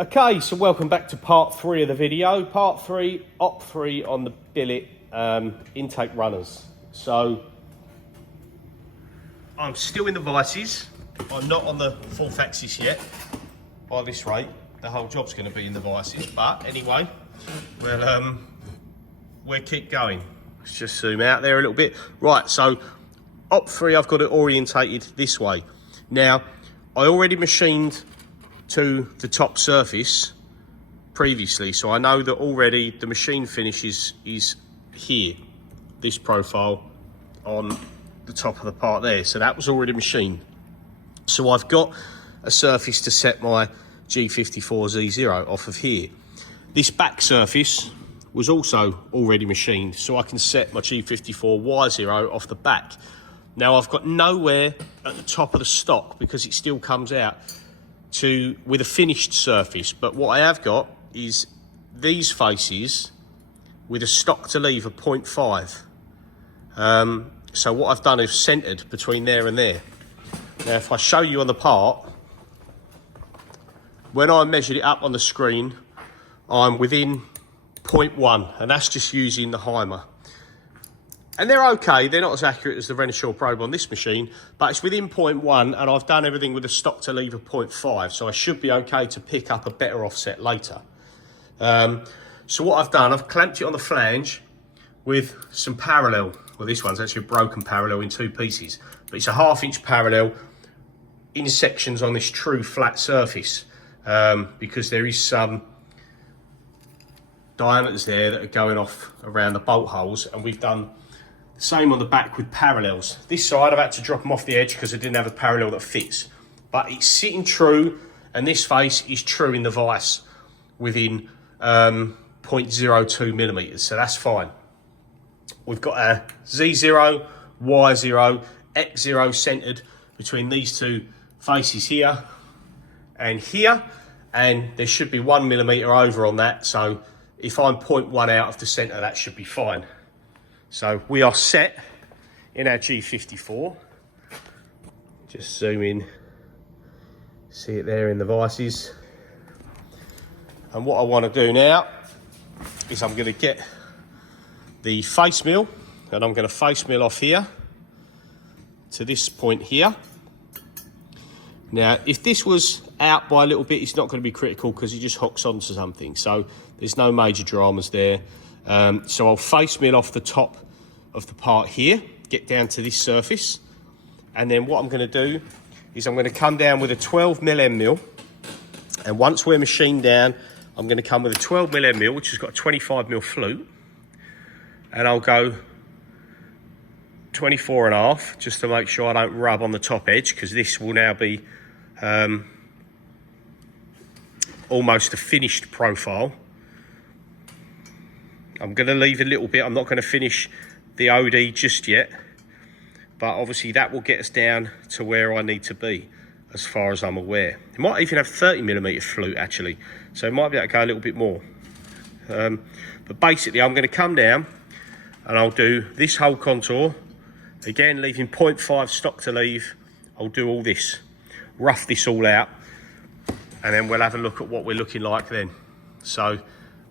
Okay, so welcome back to part 3 of the video. Part 3, op 3 on the billet intake runners. So I'm still in the vices. I'm not on the 4th axis yet. By this rate, the whole job's going to be in the vices. But anyway, we'll keep going. Let's just zoom out there a little bit. Right, so op 3, I've got it orientated this way. Now, I already machined to the top surface previously, so I know that already the machine finish is here, this profile on the top of the part there, so that was already machined. So I've got a surface to set my G54Z0 off of here. This back surface was also already machined, so I can set my G54Y0 off the back. Now I've got nowhere at the top of the stock because it still comes out with a finished surface, but what I have got is these faces with a stock to leave of 0.5. So what I've done is centered between there and there. Now if I show you on the part, when I measured it up on the screen, I'm within 0.1, and that's just using the Heimer. And they're okay, they're not as accurate as the Renishaw probe on this machine, but it's within 0.1, and I've done everything with a stock to leave of 0.5, so I should be okay to pick up a better offset later. So what I've done, I've clamped it on the flange with some parallel. Well, this one's actually a broken parallel in 2 pieces, but it's a 1/2 inch parallel in sections on this true flat surface, because there is some diameters there that are going off around the bolt holes, and we've done same on the back with parallels. This side I've had to drop them off the edge because I didn't have a parallel that fits. But it's sitting true, and this face is true in the vise within 0.02 millimeters, so that's fine. We've got a Z0, Y0, X0 centered between these 2 faces here and here, and there should be 1 millimeter over on that, so if I'm 0.1 out of the center, that should be fine. So we are set in our G54. Just zoom in, see it there in the vices. And what I want to do now is I'm going to get the face mill, and I'm going to face mill off here to this point here. Now, if this was out by a little bit, it's not going to be critical because it just hooks onto something. So there's no major dramas there. So I'll face mill off the top of the part here, get down to this surface, and then what I'm going to do is I'm going to come down with a 12mm end mill, and once we're machined down, I'm going to come with a 12mm end mill, which has got a 25mm flute, and I'll go 24.5 just to make sure I don't rub on the top edge, because this will now be almost a finished profile. I'm going to leave a little bit. I'm not going to finish the OD just yet, but obviously that will get us down to where I need to be as far as I'm aware. It might even have 30mm flute actually, so it might be able to go a little bit more. But basically I'm going to come down and I'll do this whole contour, again leaving 0.5 stock to leave. I'll do all this, rough this all out, and then we'll have a look at what we're looking like then. So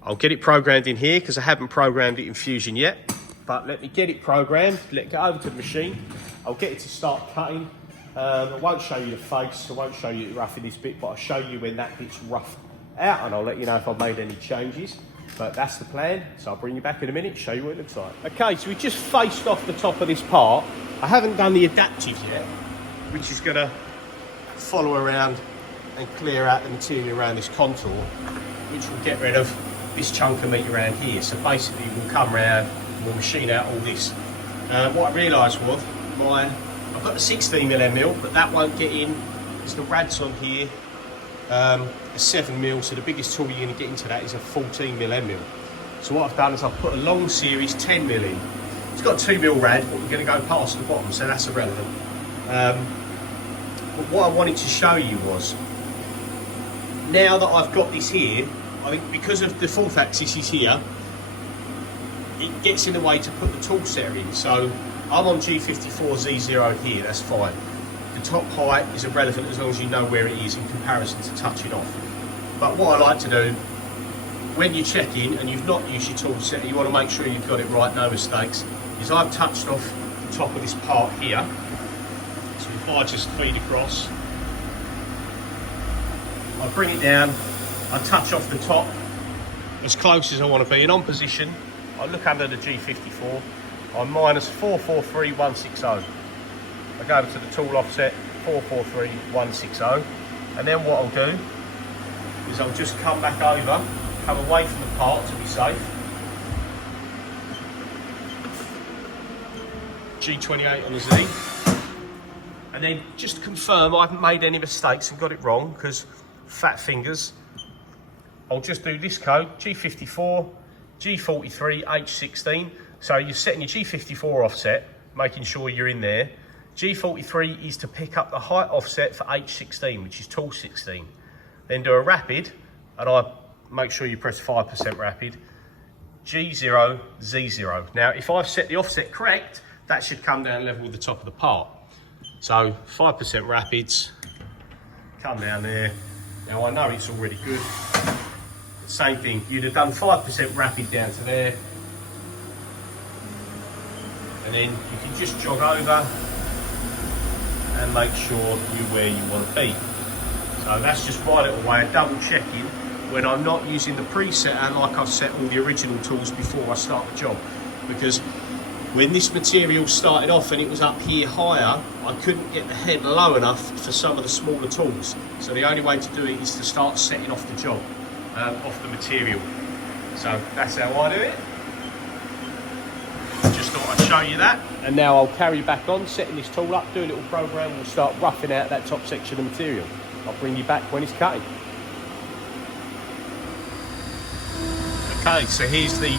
I'll get it programmed in here because I haven't programmed it in Fusion yet, but let me get it programmed, let it go over to the machine. I'll get it to start cutting. I won't show you the face, I won't show you it roughing this bit, but I'll show you when that bit's roughed out, and I'll let you know if I've made any changes. But that's the plan, so I'll bring you back in a minute, show you what it looks like. Okay, so we just faced off the top of this part. I haven't done the adaptive yet, which is gonna follow around and clear out the material around this contour, which will get rid of this chunk of meat around here. So basically we'll come around and we'll machine out all this. What I realised was I've got the 16mm end mill, but that won't get in because the rad's on here a 7mm, so the biggest tool you're going to get into that is a 14mm end mill. So what I've done is I've put a long series 10mm in. It's got a 2mm rad, but we're going to go past the bottom, so that's irrelevant. But what I wanted to show you was, now that I've got this here, I think because of the 4th axis is here, it gets in the way to put the tool setter in. So I'm on G54Z0 here, that's fine. The top height is irrelevant as long as you know where it is in comparison to touching off. But what I like to do, when you're checking and you've not used your tool set, you want to make sure you've got it right, no mistakes, is I've touched off the top of this part here. So if I just feed across, I bring it down, I touch off the top as close as I want to be, and on position, I look under the G54, I'm minus 443160. I go over to the tool offset, 443160, and then what I'll do is I'll just come back over, come away from the part to be safe. G28 on the Z. And then just confirm I haven't made any mistakes and got it wrong, because fat fingers. I'll just do this code, G54, G43, H16. So you're setting your G54 offset, making sure you're in there. G43 is to pick up the height offset for H16, which is tool 16. Then do a rapid, and I make sure you press 5% rapid. G0, Z0. Now, if I've set the offset correct, that should come down level with the top of the part. So 5% rapids, come down there. Now I know it's already good. Same thing, you'd have done 5% rapid down to there. And then you can just jog over and make sure you're where you want to be. So that's just my little way of double checking when I'm not using the presetter like I've set all the original tools before I start the job. Because when this material started off and it was up here higher, I couldn't get the head low enough for some of the smaller tools. So the only way to do it is to start setting off the job, off the material. So that's how I do it. Just thought I'd show you that. And now I'll carry back on, setting this tool up, do a little program, we'll start roughing out that top section of material. I'll bring you back when it's cutting. Okay, so here's the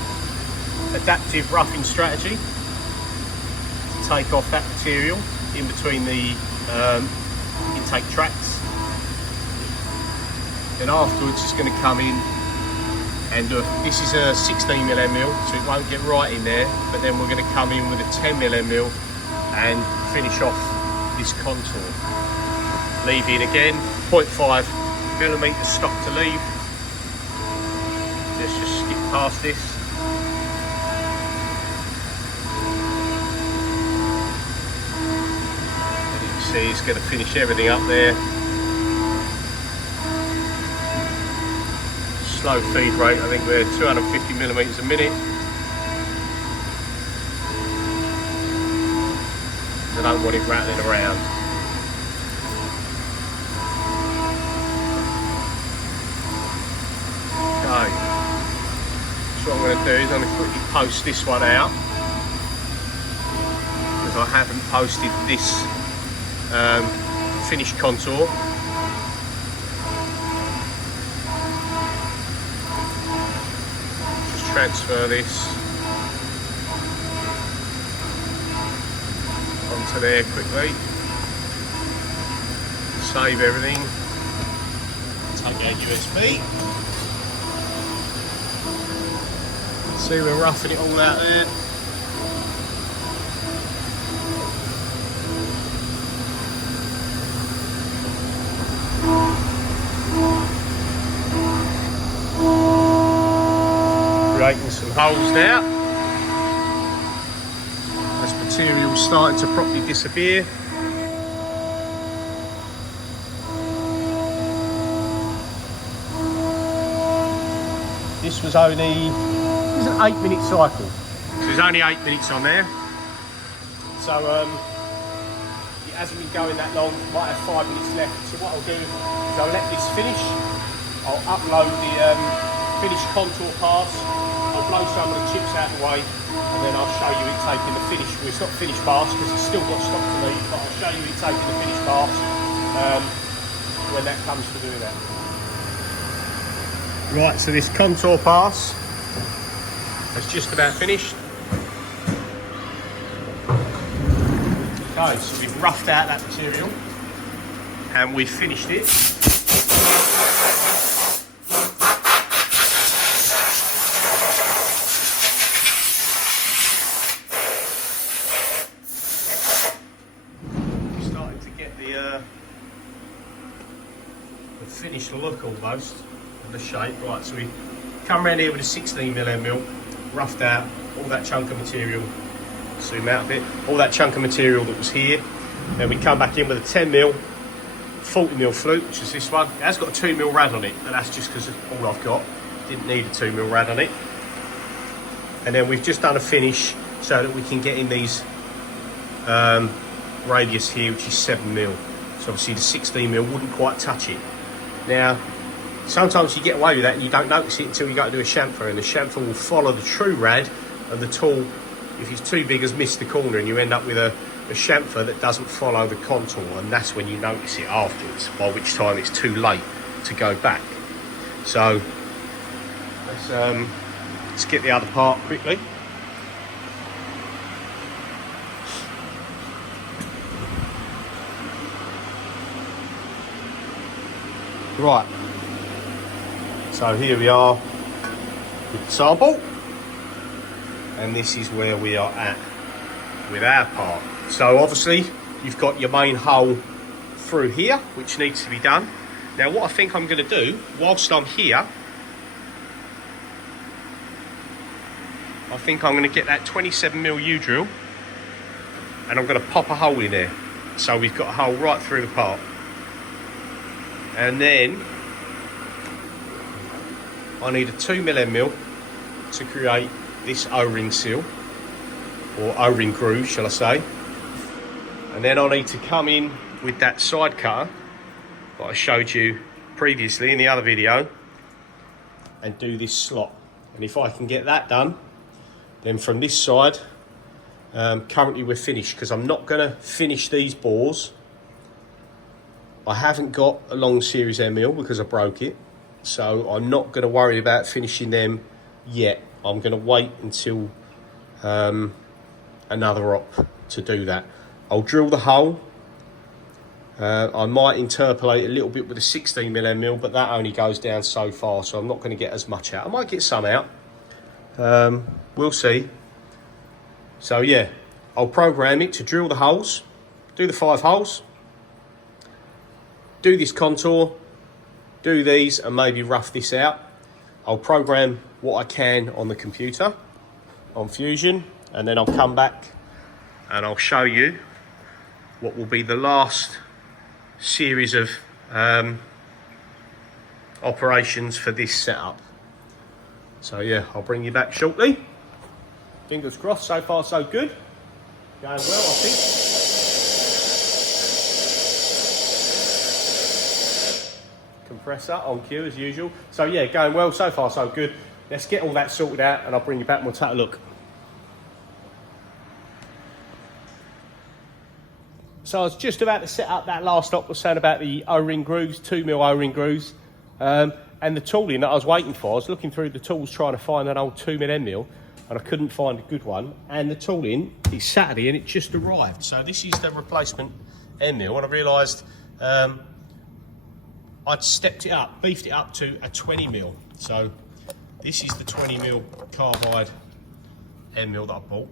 adaptive roughing strategy. Take off that material in between the intake tracks. Then afterwards it's going to come in and this is a 16mm mill, so it won't get right in there, but then we're going to come in with a 10mm mill and finish off this contour. Leaving again 0.5mm stock to leave. Let's just skip past this. See, it's going to finish everything up there. Slow feed rate, I think we're 250mm a minute. I don't want it rattling around. Okay. So what I'm going to do is I'm going to quickly post this one out, because I haven't posted this finished contour. Just transfer this onto there quickly. Save everything. Take our USB. See, we're roughing it all out there. Creating some holes now. As material starting to properly disappear. This was only, it was an 8-minute cycle. So there's only 8 minutes on there. So it hasn't been going that long, might have 5 minutes left. So what I'll do is I'll let this finish. I'll upload the finished contour pass. I'll blow some of the chips out of the way, and then I'll show you it taking the finish. Well, it's not finished pass because it's still got stock to leave, but I'll show you it taking the finished pass when that comes to doing that. Right, so this contour pass has just about finished. Okay, so we've roughed out that material and we've finished it. Starting to get the finished look almost. for the shape. Right, so we come around here with a 16mm mill, roughed out all that chunk of material, zoom out a bit, all that chunk of material that was here. Then we come back in with a 10mm, 40mm flute, which is this one. It has got a 2mm rad on it, but that's just because all I've got. Didn't need a 2mm rad on it. And then we've just done a finish so that we can get in these radius here, which is 7mm. So obviously the 16mm wouldn't quite touch it. Now, sometimes you get away with that and you don't notice it until you go to do a chamfer, and the chamfer will follow the true rad, and the tool, if it's too big, has missed the corner, and you end up with a chamfer that doesn't follow the contour, and that's when you notice it afterwards, by which time it's too late to go back. So let's get the other part quickly. Right, so here we are with the sample, and this is where we are at with our part. So obviously you've got your main hole through here, which needs to be done. Now what I think I'm going to do, whilst I'm here, I think I'm going to get that 27mm U-drill, and I'm going to pop a hole in there. So we've got a hole right through the part. And then I need a 2mm mill to create this O-ring seal, or O-ring groove, shall I say. And then I need to come in with that side cutter that I showed you previously in the other video and do this slot. And if I can get that done, then from this side, currently we're finished, because I'm not going to finish these bores. I haven't got a long series air mill because I broke it, so I'm not going to worry about finishing them yet. I'm going to wait until another op to do that. I'll drill the hole. I might interpolate a little bit with a 16mm mill, but that only goes down so far, so I'm not going to get as much out. I might get some out. We'll see. So yeah, I'll program it to drill the holes, do the 5 holes, do this contour, do these, and maybe rough this out. I'll program what I can on the computer, on Fusion, and then I'll come back and I'll show you what will be the last series of operations for this setup. So yeah, I'll bring you back shortly. Fingers crossed, so far so good. Going well, I think. Compressor on cue as usual. So yeah, going well, so far so good. Let's get all that sorted out and I'll bring you back and we'll take a look. So I was just about to set up that last op, was saying about the O-ring grooves, 2mm O-ring grooves, and the tooling that I was waiting for. I was looking through the tools trying to find an old 2mm mill, and I couldn't find a good one. And the tooling, it's Saturday and it just arrived. So this is the replacement end mill, and I realised I'd stepped it up, beefed it up to a 20mm. So this is the 20mm carbide end mill that I bought.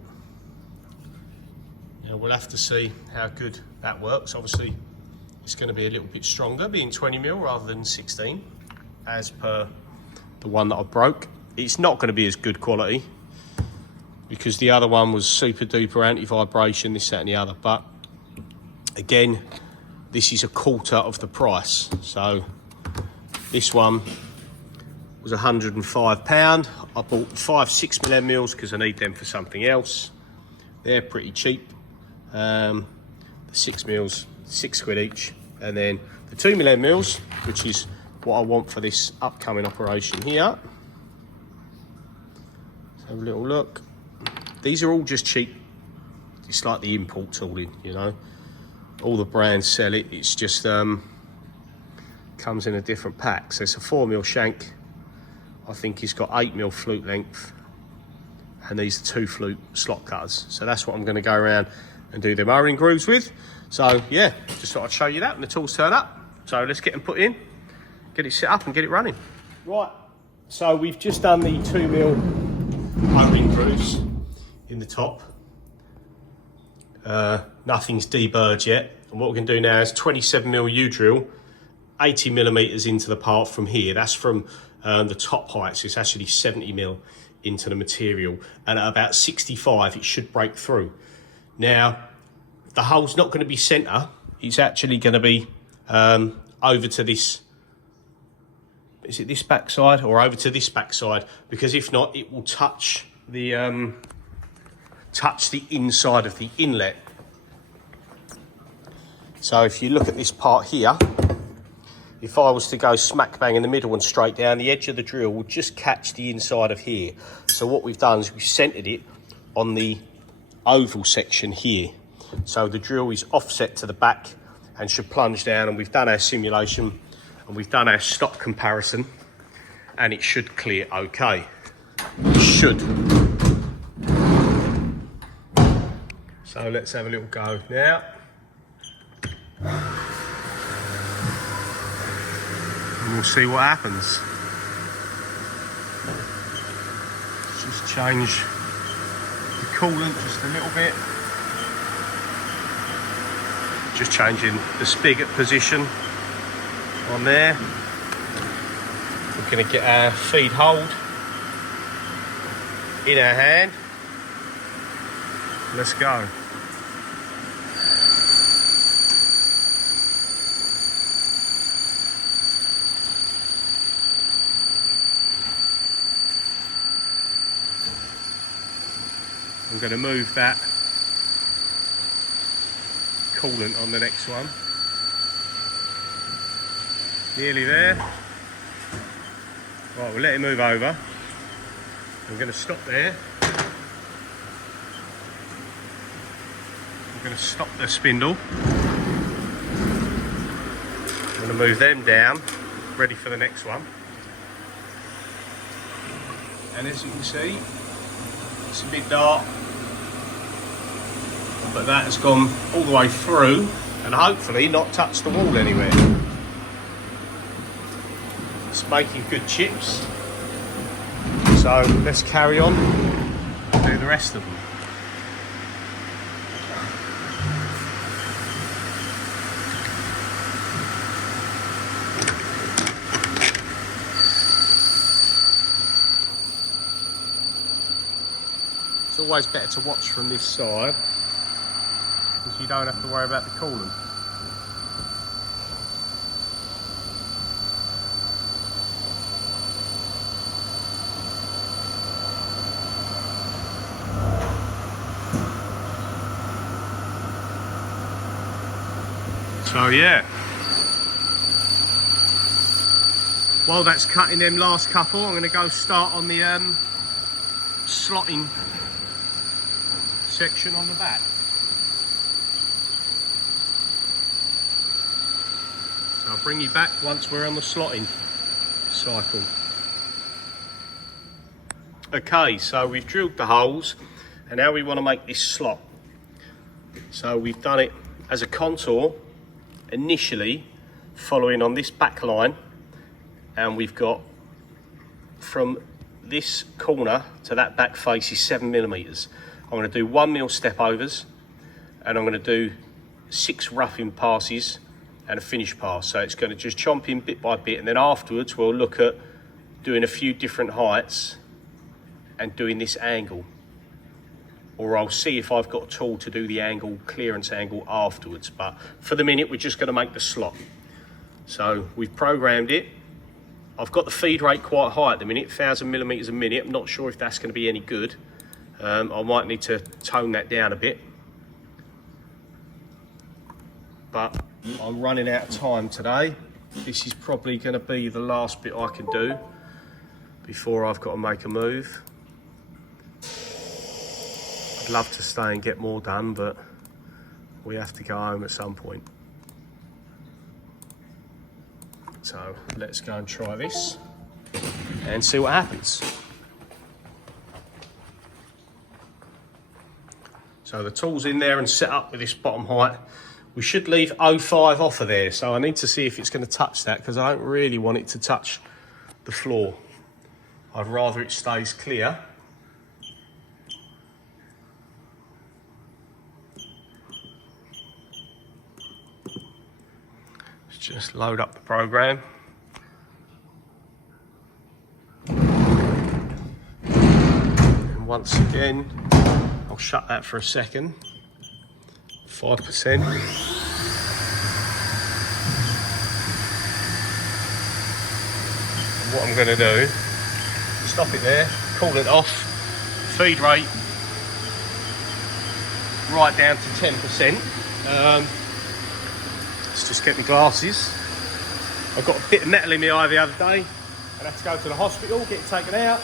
Now we'll have to see how good that works. Obviously it's going to be a little bit stronger being 20mm rather than 16, as per the one that I broke. It's not going to be as good quality because the other one was super duper anti-vibration, this, that and the other, but again, this is a quarter of the price. So this one was £105. I bought 5 6mm mills because I need them for something else. They're pretty cheap. The 6 mils, £6 each, and then the 2mm mills, which is what I want for this upcoming operation here. Let's have a little look. These are all just cheap. It's like the import tooling, you know. All the brands sell it. It's just comes in a different pack. So it's a 4mm shank. I think it's got 8mm flute length, and these are 2 flute slot cutters. So that's what I'm going to go around and do them O-ring grooves with. So yeah, just thought I'd show you that when the tools turn up. So let's get them put in, get it set up and get it running. Right, so we've just done the 2mm O-ring grooves in the top. Nothing's deburred yet. And what we're going to do now is 27mm U-drill 80mm into the part from here. That's from the top height, so it's actually 70mm into the material, and at about 65 it should break through. Now the hole's not going to be centre, it's actually going to be over to this, is it this back side, or over to this back side, because if not it will touch the inside of the inlet. So if you look at this part here, if I was to go smack bang in the middle and straight down, the edge of the drill will just catch the inside of here. So what we've done is we've centered it on the oval section here. So the drill is offset to the back and should plunge down, and we've done our simulation and we've done our stop comparison, and it should clear okay. It should. So let's have a little go now. And we'll see what happens. Just change the coolant just a little bit. Just changing the spigot position on there. We're going to get our feed hold in our hand. Let's go. I'm going to move that coolant on the next one. Nearly there. Right, we'll let it move over. I'm going to stop there. I'm going to stop the spindle. I'm going to move them down, ready for the next one. And as you can see, it's a bit dark, but that has gone all the way through and hopefully not touched the wall anywhere. It's making good chips. So let's carry on and do the rest of them. It's always better to watch from this side because you don't have to worry about the coolant. So yeah, while that's cutting them last couple, I'm going to go start on the slotting section on the back. So I'll bring you back once we're on the slotting cycle. Okay, so we've drilled the holes and now we want to make this slot. So we've done it as a contour initially, following on this back line, and we've got from this corner to that back face is 7mm. I'm going to do 1mm step overs, and I'm going to do 6 roughing passes and a finish pass. So it's going to just chomp in bit by bit, and then afterwards we'll look at doing a few different heights and doing this angle. Or I'll see if I've got a tool to do the angle, clearance angle afterwards. But for the minute, we're just going to make the slot. So we've programmed it. I've got the feed rate quite high at the minute, 1000mm a minute. I'm not sure if that's going to be any good. I might need to tone that down a bit. But I'm running out of time today. This is probably going to be the last bit I can do before I've got to make a move. I'd love to stay and get more done, but we have to go home at some point. So let's go and try this and see what happens. So the tool's in there and set up with this bottom height. We should leave 0.5 off of there, so I need to see if it's going to touch that, because I don't really want it to touch the floor. I'd rather it stays clear. Just load up the program. And once again, I'll shut that for a second. 5%. And what I'm going to do, stop it there, call it off, feed rate right down to 10%. Let's just get my glasses. I got a bit of metal in my eye the other day. I had to go to the hospital, get it taken out.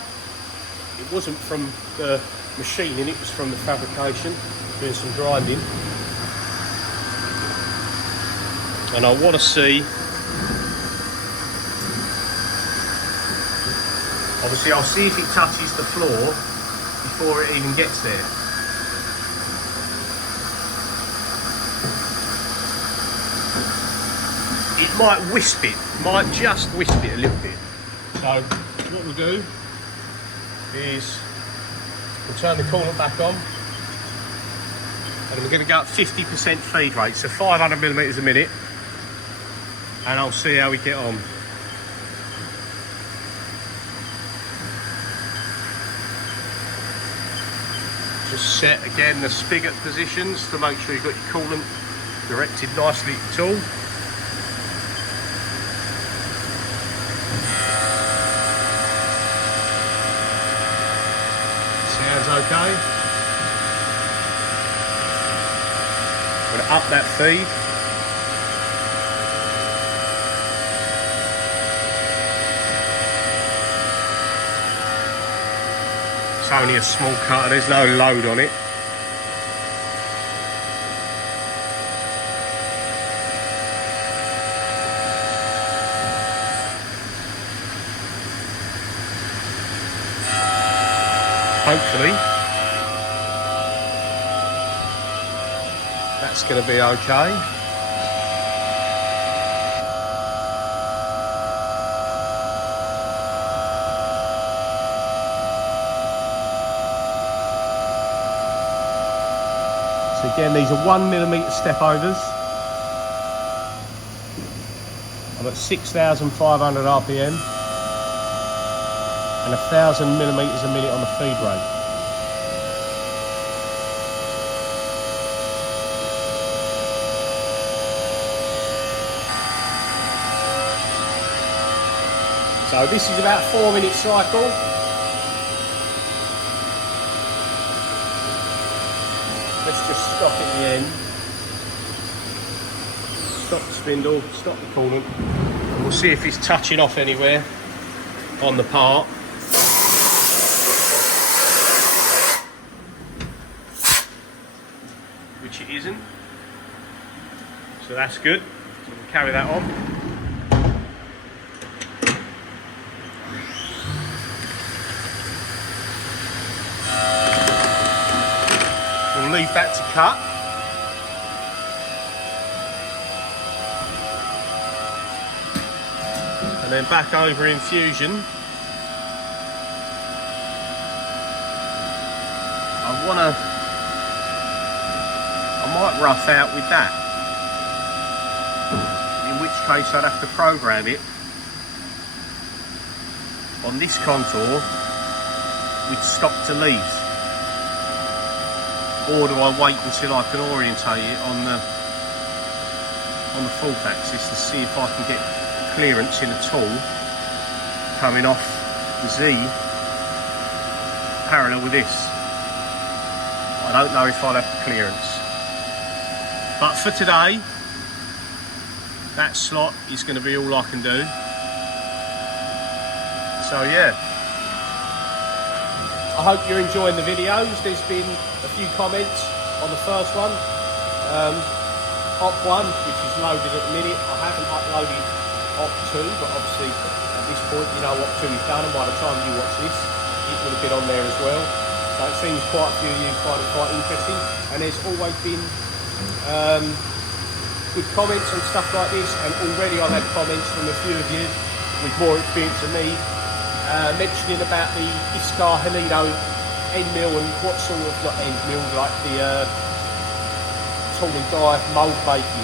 It wasn't from the machining, it was from the fabrication, doing some grinding. And I want to see, obviously I'll see if it touches the floor before it even gets there. It might wisp it, might just wisp it a little bit. So what we'll do is we'll turn the coolant back on and we're going to go at 50% feed rate, so 500 millimetres a minute, and I'll see how we get on. Just set again the spigot positions to make sure you've got your coolant directed nicely at the tool. Sounds okay. I'm going to up that feed. It's only a small cutter, there's no load on it. Hopefully that's going to be okay. So again, these are 1mm step overs. I'm at 6,500 RPM. And 1,000 millimetres a minute on the feed rate. So this is about a 4-minute cycle. Let's just stop at the end. Stop the spindle, stop the coolant, and we'll see if it's touching off anywhere on the part. Which it isn't, so that's good. So we'll carry that on. We'll leave that to cut. And then back over in Fusion. I might rough out with that, in which case I'd have to program it on this contour with stop to leave, or do I wait until I can orientate it on the fault axis to see if I can get clearance in a tool coming off the Z parallel with this? I don't know if I'll have the clearance. But for today, that slot is going to be all I can do. So yeah, I hope you're enjoying the videos. There's been a few comments on the first one. Op 1, which is loaded at the minute. I haven't uploaded Op 2, but obviously at this point you know Op 2 is done, and by the time you watch this, it would have been on there as well. So it seems quite a few of you find it quite interesting, and there's always been good comments and stuff like this, and already I've had comments from a few of you with more experience than me, mentioning about the Iscar Hanido end mill and what sort of, not end mill, like the tool and die mould making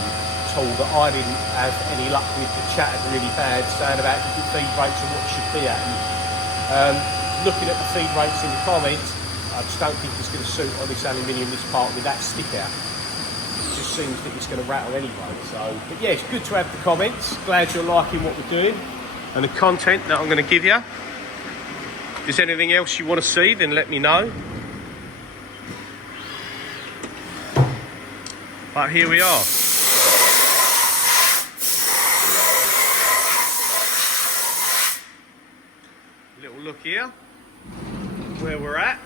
tool that I didn't have any luck with, that chatted really bad, saying about the feed rates and what it should be at. And looking at the feed rates in the comments, I just don't think it's going to suit on this aluminium, this part with that stick out. It just seems that it's going to rattle anyway. So, but yeah, it's good to have the comments. Glad you're liking what we're doing and the content that I'm going to give you. If there's anything else you want to see, then let me know. But here we are. Little look here, where we're at.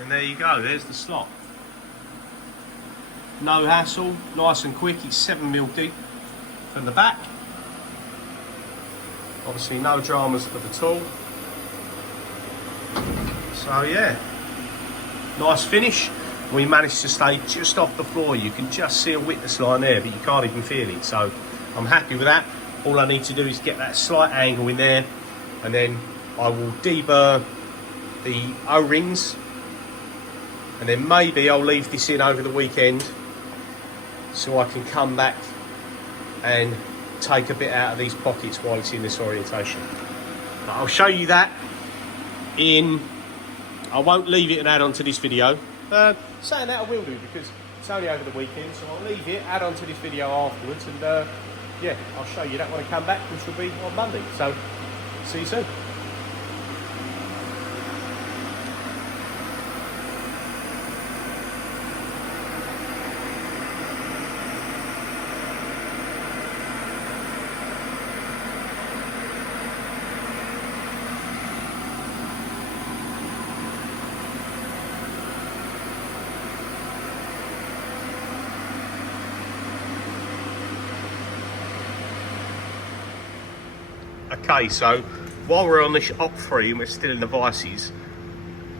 And there you go, there's the slot. No hassle, nice and quick. It's 7mm deep from the back. Obviously no dramas with the tool. So yeah, nice finish. We managed to stay just off the floor. You can just see a witness line there, but you can't even feel it. So I'm happy with that. All I need to do is get that slight angle in there, and then I will deburr the O-rings, and then maybe I'll leave this in over the weekend so I can come back and take a bit out of these pockets while it's in this orientation. But I'll show you that in, I won't leave it and add on to this video. Saying that I will do, because it's only over the weekend, so I'll leave it, add on to this video afterwards, and yeah, I'll show you that when I come back, which will be on Monday. So, see you soon. Okay, so while we're on this op 3 and we're still in the vices,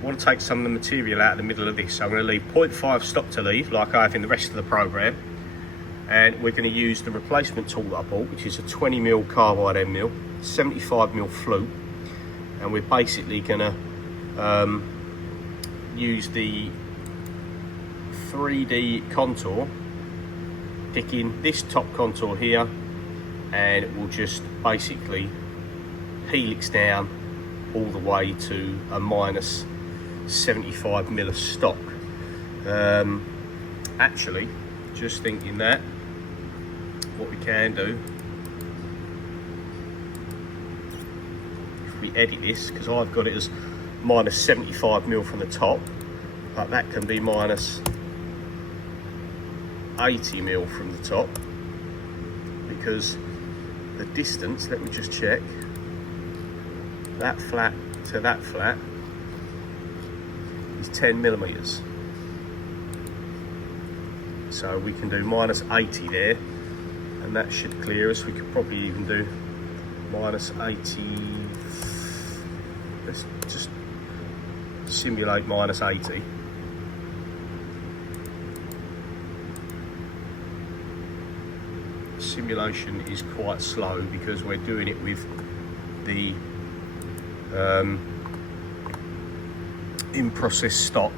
I want to take some of the material out of the middle of this. So I'm going to leave 0.5 stop to leave, like I have in the rest of the program, and we're going to use the replacement tool that I bought, which is a 20mm carbide end mill, 75mm flute, and we're basically going to use the 3D contour, picking this top contour here, and we'll just basically helix down all the way to a minus 75mm of stock. Actually, just thinking that, what we can do, if we edit this, because I've got it as minus 75mm from the top, but that can be minus 80mm from the top, because the distance, let me just check, that flat to that flat is 10mm. So we can do minus 80 there, and that should clear us. We could probably even do minus 80. Let's just simulate minus 80. Simulation is quite slow because we're doing it with the in-process stock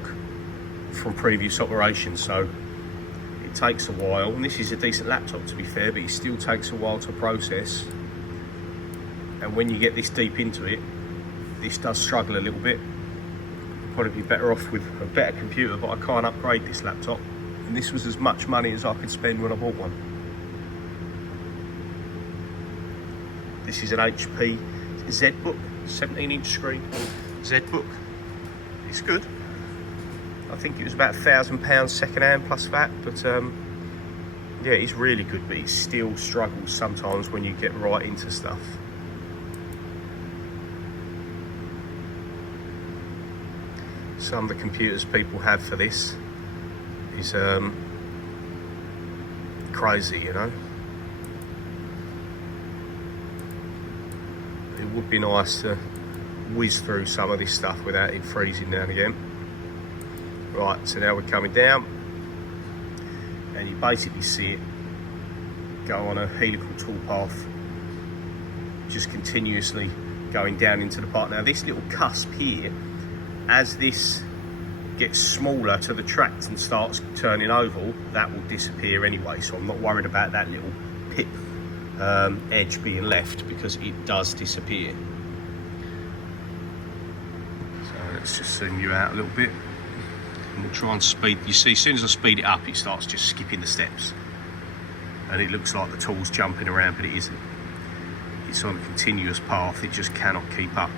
from previous operations, so it takes a while. And this is a decent laptop, to be fair, but it still takes a while to process. And when you get this deep into it, this does struggle a little bit. Probably be better off with a better computer, but I can't upgrade this laptop, and this was as much money as I could spend when I bought one. This is an HP ZBook, 17-inch screen ZBook. It's good. I think it was about £1,000 second hand plus that, but yeah, it's really good, but it still struggles sometimes when you get right into stuff. Some of the computers people have for this is crazy, you know. It would be nice to whiz through some of this stuff without it freezing down again. Right, so now we're coming down, and you basically see it go on a helical toolpath, just continuously going down into the part. Now this little cusp here, as this gets smaller to the tract and starts turning oval, that will disappear anyway. So I'm not worried about that little pip edge being left, because it does disappear. So let's just zoom you out a little bit. And we'll try and speed, you see, as soon as I speed it up, it starts just skipping the steps. And it looks like the tool's jumping around, but it isn't. It's on a continuous path, it just cannot keep up.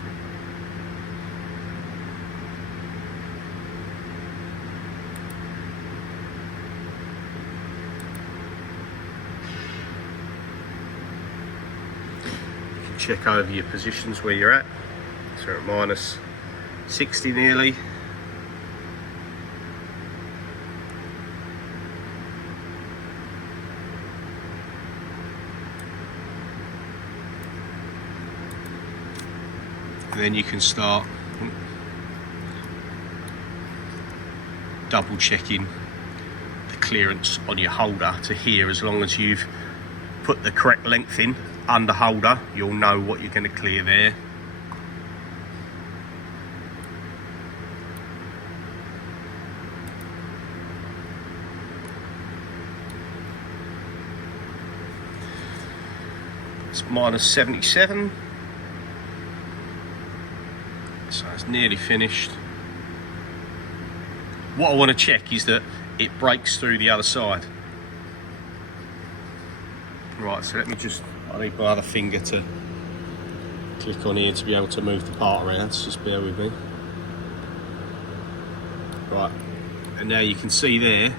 You can check over your positions where you're at. So we're at minus 60 nearly. And then you can start double checking the clearance on your holder to here. As long as you've put the correct length in under holder, you'll know what you're going to clear there. It's minus 77. So it's nearly finished. What I want to check is that it breaks through the other side. Right, so let me just, I need my other finger to click on here to be able to move the part around, so just bear with me. Right, and now you can see there,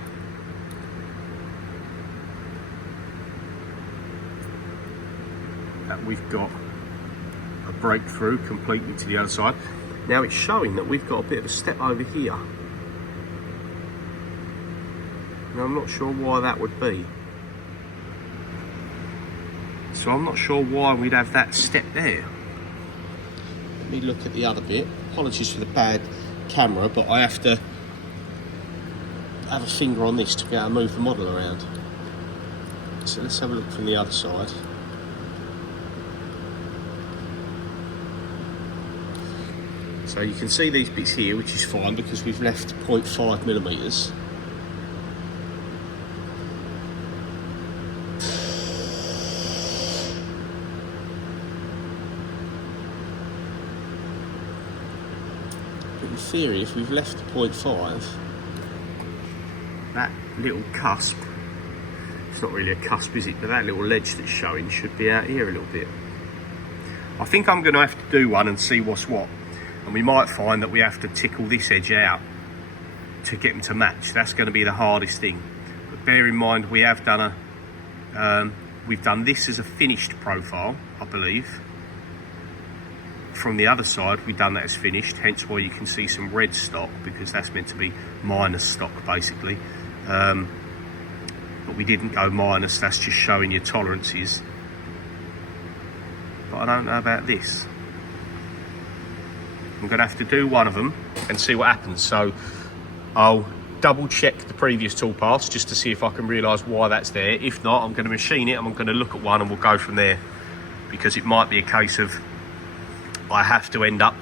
that we've got a breakthrough completely to the other side. Now it's showing that we've got a bit of a step over here. Now I'm not sure why that would be. So I'm not sure why we'd have that step there. Let me look at the other bit. Apologies for the bad camera, but I have to have a finger on this to be able to move the model around. So let's have a look from the other side. So you can see these bits here, which is fine because we've left 0.5 millimeters. But in theory, if we've left 0.5, that little cusp, it's not really a cusp, is it? But that little ledge that's showing should be out here a little bit. I think I'm going to have to do one and see what's what. And we might find that we have to tickle this edge out to get them to match. That's going to be the hardest thing. But bear in mind, we have done we've done this as a finished profile, I believe. From the other side, we've done that as finished, hence why you can see some red stock, because that's meant to be minus stock, basically. But we didn't go minus, that's just showing your tolerances. But I don't know about this. I'm going to have to do one of them and see what happens. So I'll double check the previous toolpaths just to see if I can realise why that's there. If not, I'm going to machine it and I'm going to look at one and we'll go from there. Because it might be a case of I have to end up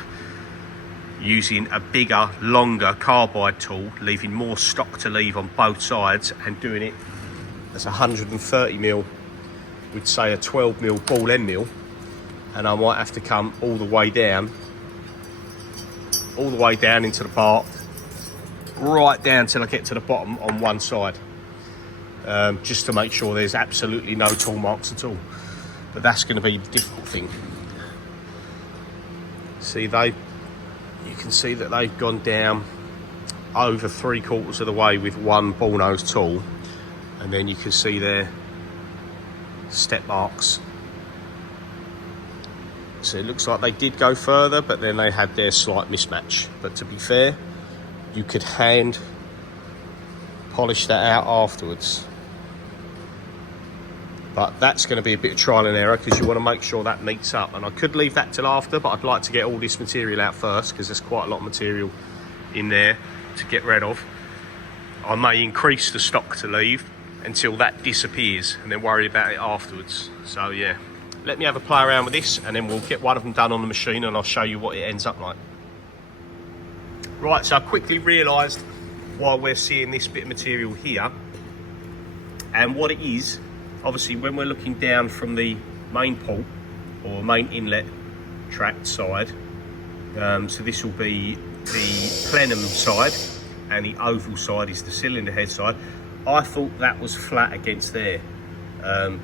using a bigger, longer carbide tool, leaving more stock to leave on both sides and doing it as a 130mm, we'd say a 12mm ball end mill. And I might have to come all the way down into the part, right down till I get to the bottom on one side, just to make sure there's absolutely no tool marks at all. But that's going to be the difficult thing. See, you can see that they've gone down over 3/4 of the way with one ball nose tool, and then you can see their step marks. So it looks like they did go further, but then they had their slight mismatch. But to be fair, you could hand polish that out afterwards. But that's going to be a bit of trial and error because you want to make sure that meets up. And I could leave that till after, but I'd like to get all this material out first because there's quite a lot of material in there to get rid of. I may increase the stock to leave until that disappears and then worry about it afterwards. So yeah. Let me have a play around with this and then we'll get one of them done on the machine and I'll show you what it ends up like. Right, so I quickly realised why we're seeing this bit of material here. And what it is, obviously when we're looking down from the main port or main inlet tract side, so this will be the plenum side and the oval side is the cylinder head side. I thought that was flat against there.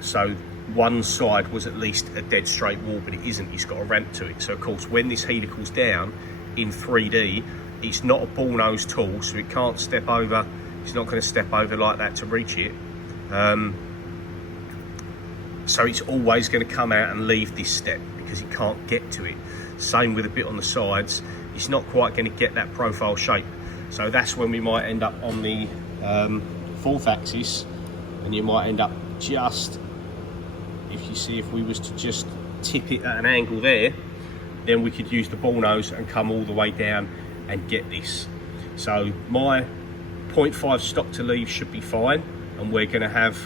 So one side was at least a dead straight wall, but it isn't, it's got a ramp to it. So of course when this helical's down in 3D, it's not a ball nose tool, so it can't step over, it's not going to step over like that to reach it. So it's always going to come out and leave this step because it can't get to it. Same with a bit on the sides, it's not quite going to get that profile shape. So that's when we might end up on the 4th axis, and you might end up just, if you see, if we was to just tip it at an angle there, then we could use the ball nose and come all the way down and get this. So my 0.5 stock to leave should be fine, and we're going to have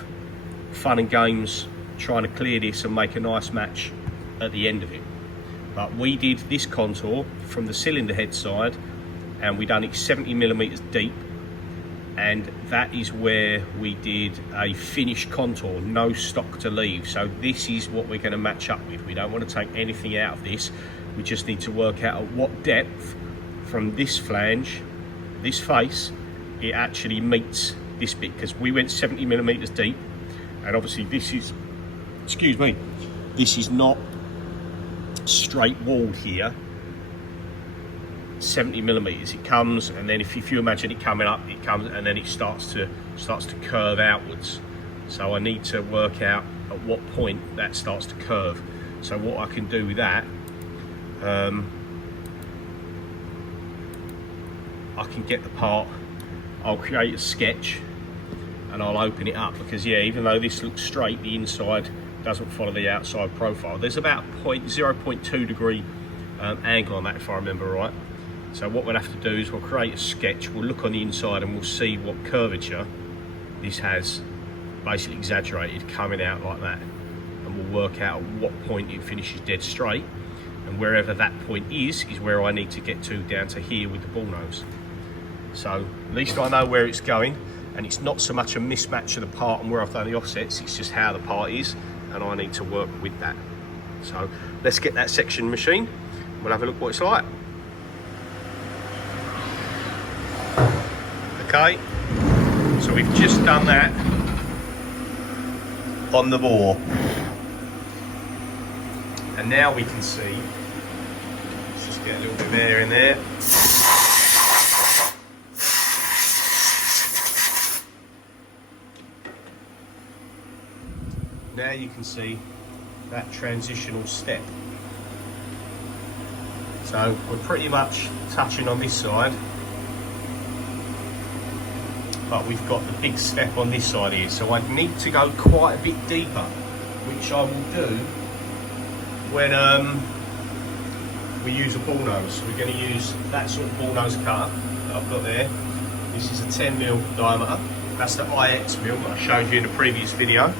fun and games trying to clear this and make a nice match at the end of it. But we did this contour from the cylinder head side, and we done it 70mm deep, and that is where we did a finished contour, no stock to leave. So this is what we're going to match up with. We don't want to take anything out of this, we just need to work out at what depth from this flange, this face, it actually meets this bit, because we went 70mm deep, and obviously this is, excuse me, this is not straight walled here. 70mm, it comes, and then if you imagine it coming up, it comes and then it starts to curve outwards. So I need to work out at what point that starts to curve. So what I can do with that, I can get the part, I'll create a sketch and I'll open it up, because yeah, even though this looks straight, the inside doesn't follow the outside profile. There's about 0.2 degree angle on that, if I remember right. So what we'll have to do is we'll create a sketch, we'll look on the inside and we'll see what curvature this has, basically exaggerated, coming out like that. And we'll work out at what point it finishes dead straight, and wherever that point is where I need to get to, down to here with the ball nose. So at least I know where it's going, and it's not so much a mismatch of the part and where I've done the offsets, it's just how the part is, and I need to work with that. So let's get that section machined, we'll have a look what it's like. Okay, so we've just done that on the bore, and now we can see, let's just get a little bit of air in there. Now you can see that transitional step. So we're pretty much touching on this side, but we've got the big step on this side here, so I need to go quite a bit deeper, which I will do when we use a ball nose. So we're going to use that sort of ball nose cutter that I've got there. This is a 10mm diameter. That's the IX mill that I showed you in the previous video,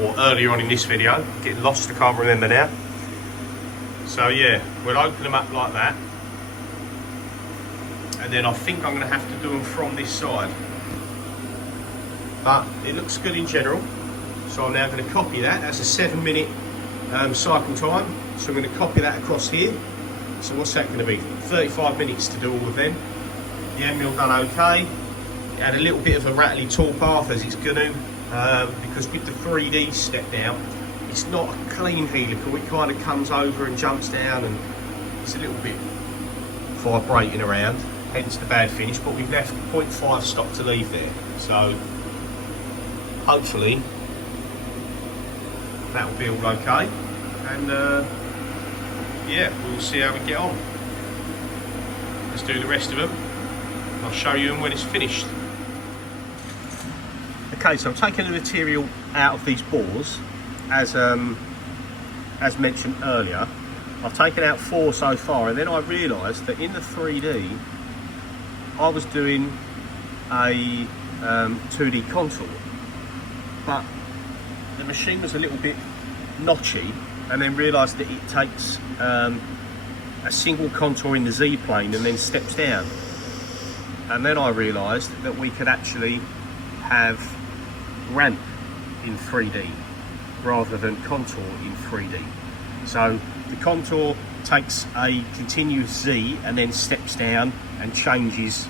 or earlier on in this video. I'm getting lost, I can't remember now. So yeah, we'll open them up like that, and then I think I'm going to have to do them from this side. But it looks good in general, so I'm now going to copy that. That's a 7-minute cycle time, so I'm going to copy that across here. So what's that going to be? 35 minutes to do all of them. The end mill done okay. It had a little bit of a rattly toolpath, as it's going to, because with the 3D step down, it's not a clean helical. It kind of comes over and jumps down, and it's a little bit vibrating around, hence the bad finish. But we've left 0.5 stock to leave there, so hopefully that will be all okay, and yeah, we'll see how we get on. Let's do the rest of them. I'll show you them when it's finished. Okay, so I'm taking the material out of these bores, as mentioned earlier. I've taken out 4 so far, and then I realised that in the 3D I was doing a 2D contour, but the machine was a little bit notchy, and then realised that it takes a single contour in the Z plane and then steps down. And then I realised that we could actually have ramp in 3D rather than contour in 3D. So the contour takes a continuous Z and then steps down and changes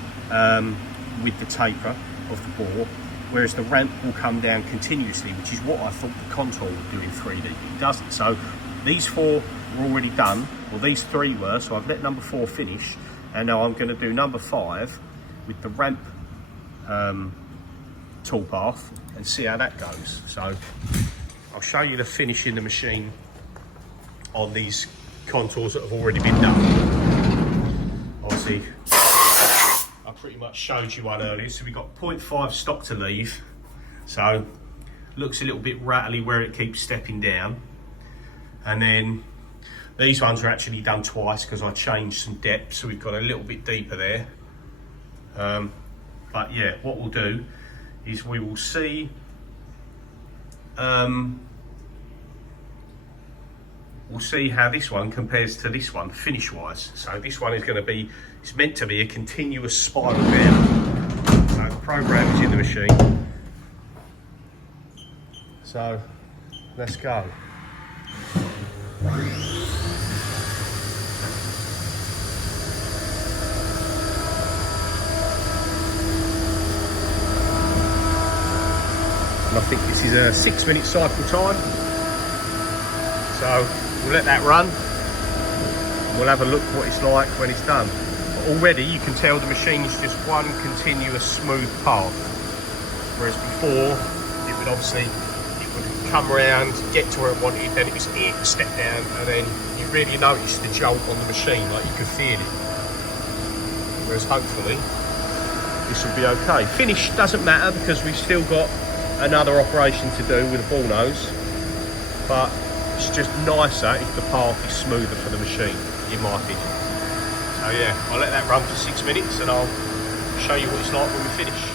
with the taper of the bore, whereas the ramp will come down continuously, which is what I thought the contour would do in 3D. It doesn't. So these 4 were already done, or these 3 were, so I've let number 4 finish, and now I'm going to do number 5 with the ramp toolpath and see how that goes. So I'll show you the finish in the machine on these contours that have already been done. Obviously, I pretty much showed you one earlier. So we've got 0.5 stock to leave. So looks a little bit rattly where it keeps stepping down. And then these ones are actually done twice because I changed some depth, so we've got a little bit deeper there. But yeah, what we'll do is we will see we'll see how this one compares to this one finish wise. So this one is going to be, it's meant to be a continuous spiral down. So the program is in the machine. So let's go. I think this is a 6-minute cycle time, so we'll let that run and we'll have a look what it's like when it's done. But already you can tell the machine is just one continuous smooth path, whereas before it would obviously, it would come around, get to where it wanted, then it was step down, and then you really noticed the jolt on the machine, like you could feel it. Whereas hopefully this will be okay. Finish doesn't matter because we've still got another operation to do with a ball nose, but it's just nicer if the path is smoother for the machine, in my opinion. So yeah, I'll let that run for 6 minutes and I'll show you what it's like when we finish.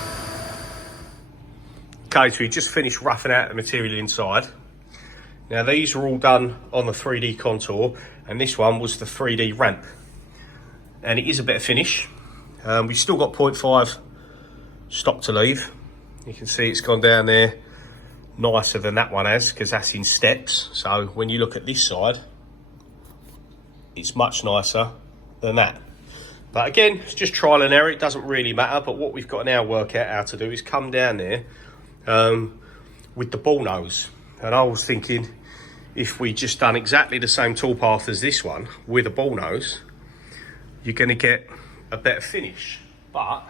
Okay, so we just finished roughing out the material inside. Now these are all done on the 3D contour, and this one was the 3D ramp. And it is a better finish. We've still got 0.5 stock to leave. You can see it's gone down there nicer than that one has, because that's in steps. So when you look at this side, it's much nicer than that. But again, it's just trial and error. It doesn't really matter. But what we've got to now work out how to do is come down there with the ball nose. And I was thinking, if we just done exactly the same toolpath as this one with a ball nose, you're going to get a better finish. But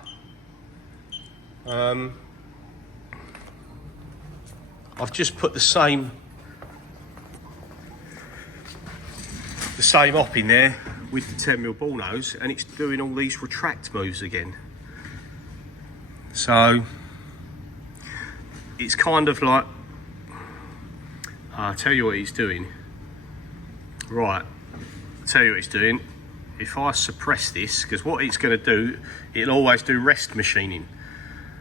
I've just put the same op in there with the 10mm ball nose, and it's doing all these retract moves again. So it's kind of like, I'll tell you what he's doing. Right, I'll tell you what he's doing. If I suppress this, because what it's going to do, it'll always do rest machining.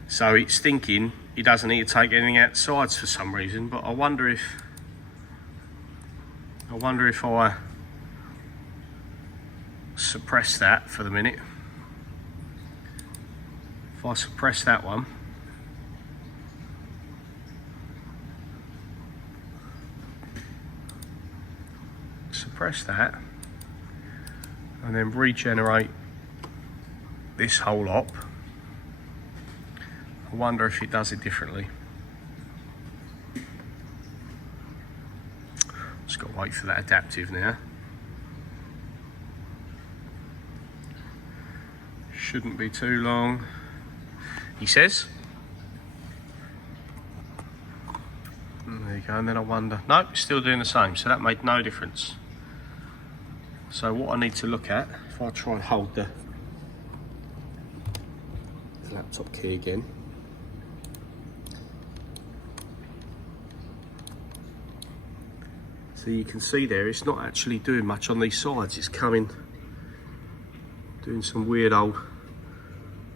So it's thinking he doesn't need to take anything out the sides for some reason, but I wonder if I suppress that for the minute. If I suppress that one, suppress that, and then regenerate this whole op, I wonder if it does it differently. Just got to wait for that adaptive now. Shouldn't be too long, he says. And there you go, and then I wonder, nope, it's still doing the same, so that made no difference. So what I need to look at, if I try and hold the laptop key again, so you can see there, it's not actually doing much on these sides. It's coming, doing some weird old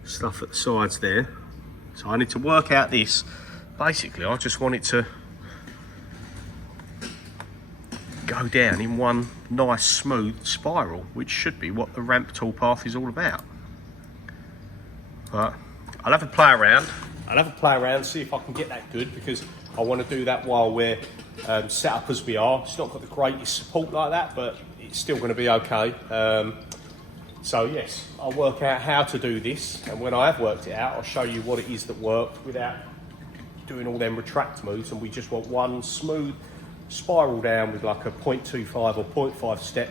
stuff at the sides there. So I need to work out this. Basically, I just want it to go down in one nice smooth spiral, which should be what the ramp toolpath is all about. But I'll have a play around. See if I can get that good, because I want to do that while we're set up as we are. It's not got the greatest support like that, but it's still going to be okay. So yes, I'll work out how to do this, and when I have worked it out, I'll show you what it is that worked without doing all them retract moves. And we just want one smooth spiral down with like a 0.25 or 0.5 step,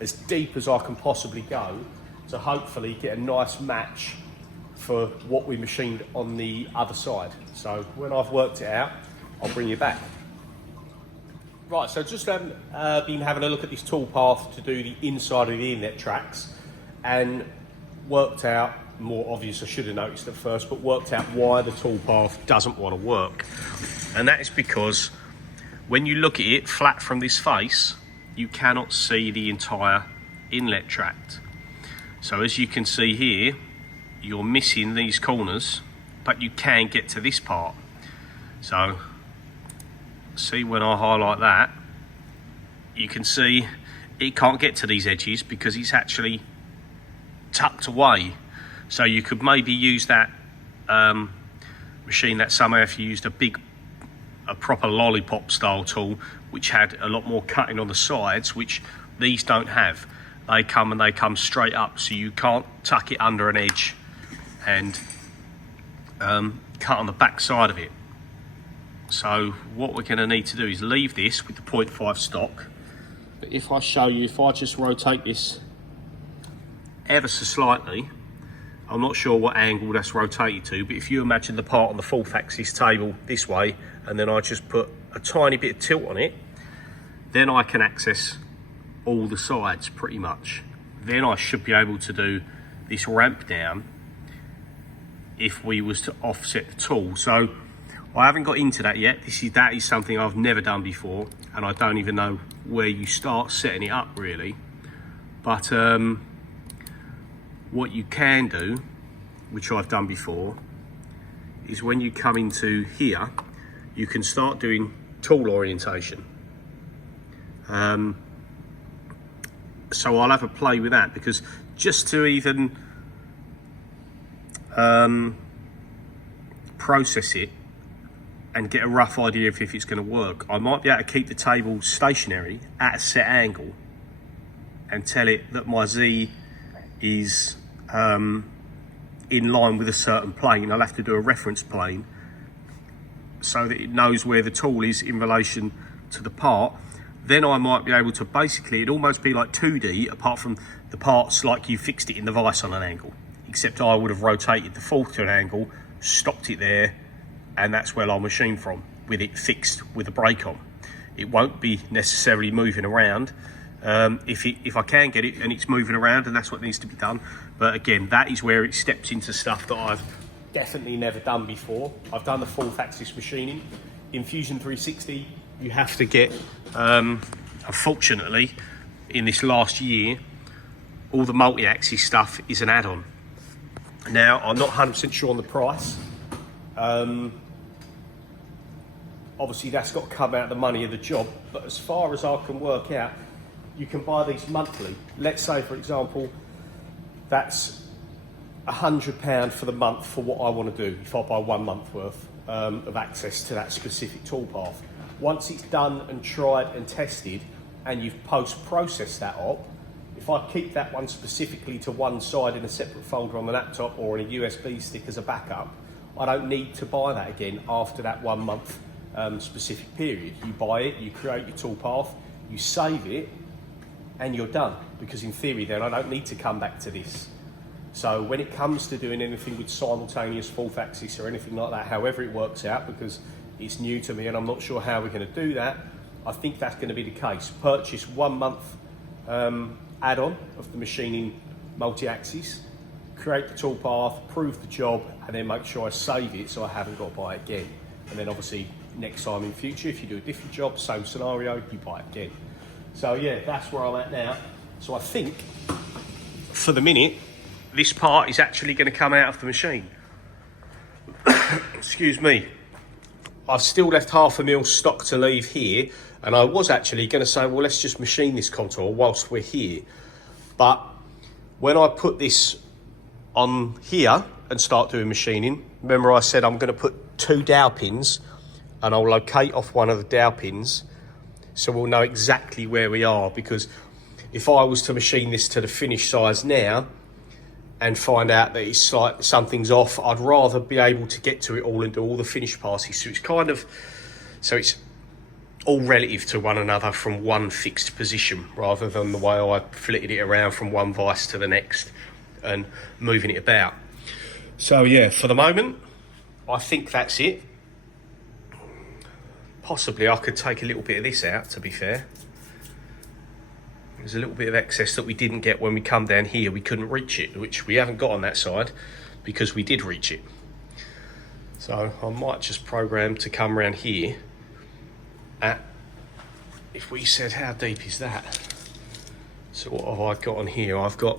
as deep as I can possibly go, to hopefully get a nice match for what we machined on the other side. So when I've worked it out, I'll bring you back. Right, so just been having a look at this toolpath to do the inside of the inlet tracks, and worked out, more obvious I should have noticed at first, but worked out why the toolpath doesn't want to work. And that is because when you look at it flat from this face, you cannot see the entire inlet tract. So as you can see here, you're missing these corners, but you can get to this part. So see, when I highlight that, you can see it can't get to these edges because it's actually tucked away. So you could maybe use that machine that somehow if you used a proper lollipop style tool, which had a lot more cutting on the sides, which these don't have. They come straight up, so you can't tuck it under an edge and cut on the back side of it. So what we're going to need to do is leave this with the 0.5 stock. But if I show you, if I just rotate this ever so slightly, I'm not sure what angle that's rotated to, but if you imagine the part on the 4th axis table this way, and then I just put a tiny bit of tilt on it, then I can access all the sides pretty much. Then I should be able to do this ramp down if we was to offset the tool. So I haven't got into that yet. That is something I've never done before, and I don't even know where you start setting it up really. But what you can do, which I've done before, is when you come into here, you can start doing tool orientation. So I'll have a play with that, because just to even process it and get a rough idea of if it's going to work, I might be able to keep the table stationary at a set angle and tell it that my Z is in line with a certain plane. I'll have to do a reference plane so that it knows where the tool is in relation to the part. Then I might be able to basically, it'd almost be like 2D, apart from the parts like you fixed it in the vise on an angle, except I would have rotated the fork to an angle, stopped it there, and that's where I'll machine from, with it fixed with the brake on. It won't be necessarily moving around. If I can get it and it's moving around, and that's what needs to be done. But again, that is where it steps into stuff that I've definitely never done before. I've done the 4th axis machining. In Fusion 360, you have to get, unfortunately, in this last year, all the multi-axis stuff is an add-on. Now, I'm not 100% sure on the price. Obviously, that's got to come out of the money of the job, but as far as I can work out, you can buy these monthly. Let's say, for example, that's £100 for the month for what I want to do, if I buy 1 month worth of access to that specific toolpath. Once it's done and tried and tested, and you've post-processed that op, if I keep that one specifically to one side in a separate folder on the laptop or in a USB stick as a backup, I don't need to buy that again after that 1 month specific period. You buy it, you create your toolpath, you save it, and you're done. Because in theory then I don't need to come back to this. So when it comes to doing anything with simultaneous 4th axis or anything like that, however it works out, because it's new to me and I'm not sure how we're going to do that, I think that's going to be the case. Purchase 1 month add-on of the machining multi-axis, create the toolpath, prove the job, and then make sure I save it so I haven't got to buy it again. And then obviously next time in future, if you do a different job, same scenario, you buy it again. So yeah, that's where I'm at now. So I think, for the minute, this part is actually going to come out of the machine. Excuse me. I've still left 1/2 mil stock to leave here, and I was actually going to say, well, let's just machine this contour whilst we're here. But when I put this on here and start doing machining. Remember I said I'm going to put 2 dowel pins, and I'll locate off one of the dowel pins so we'll know exactly where we are, because if I was to machine this to the finished size now and find out that it's like something's off, I'd rather be able to get to it all and do all the finish passes. So it's kind of, so it's all relative to one another from one fixed position, rather than the way I flitted it around from one vise to the next and moving it about. So yeah, for the moment, I think that's it. Possibly I could take a little bit of this out, to be fair. There's a little bit of excess that we didn't get when we come down here. We couldn't reach it, which we haven't got on that side because we did reach it. So I might just program to come around here at, if we said how deep is that? So what have I got on here? I've got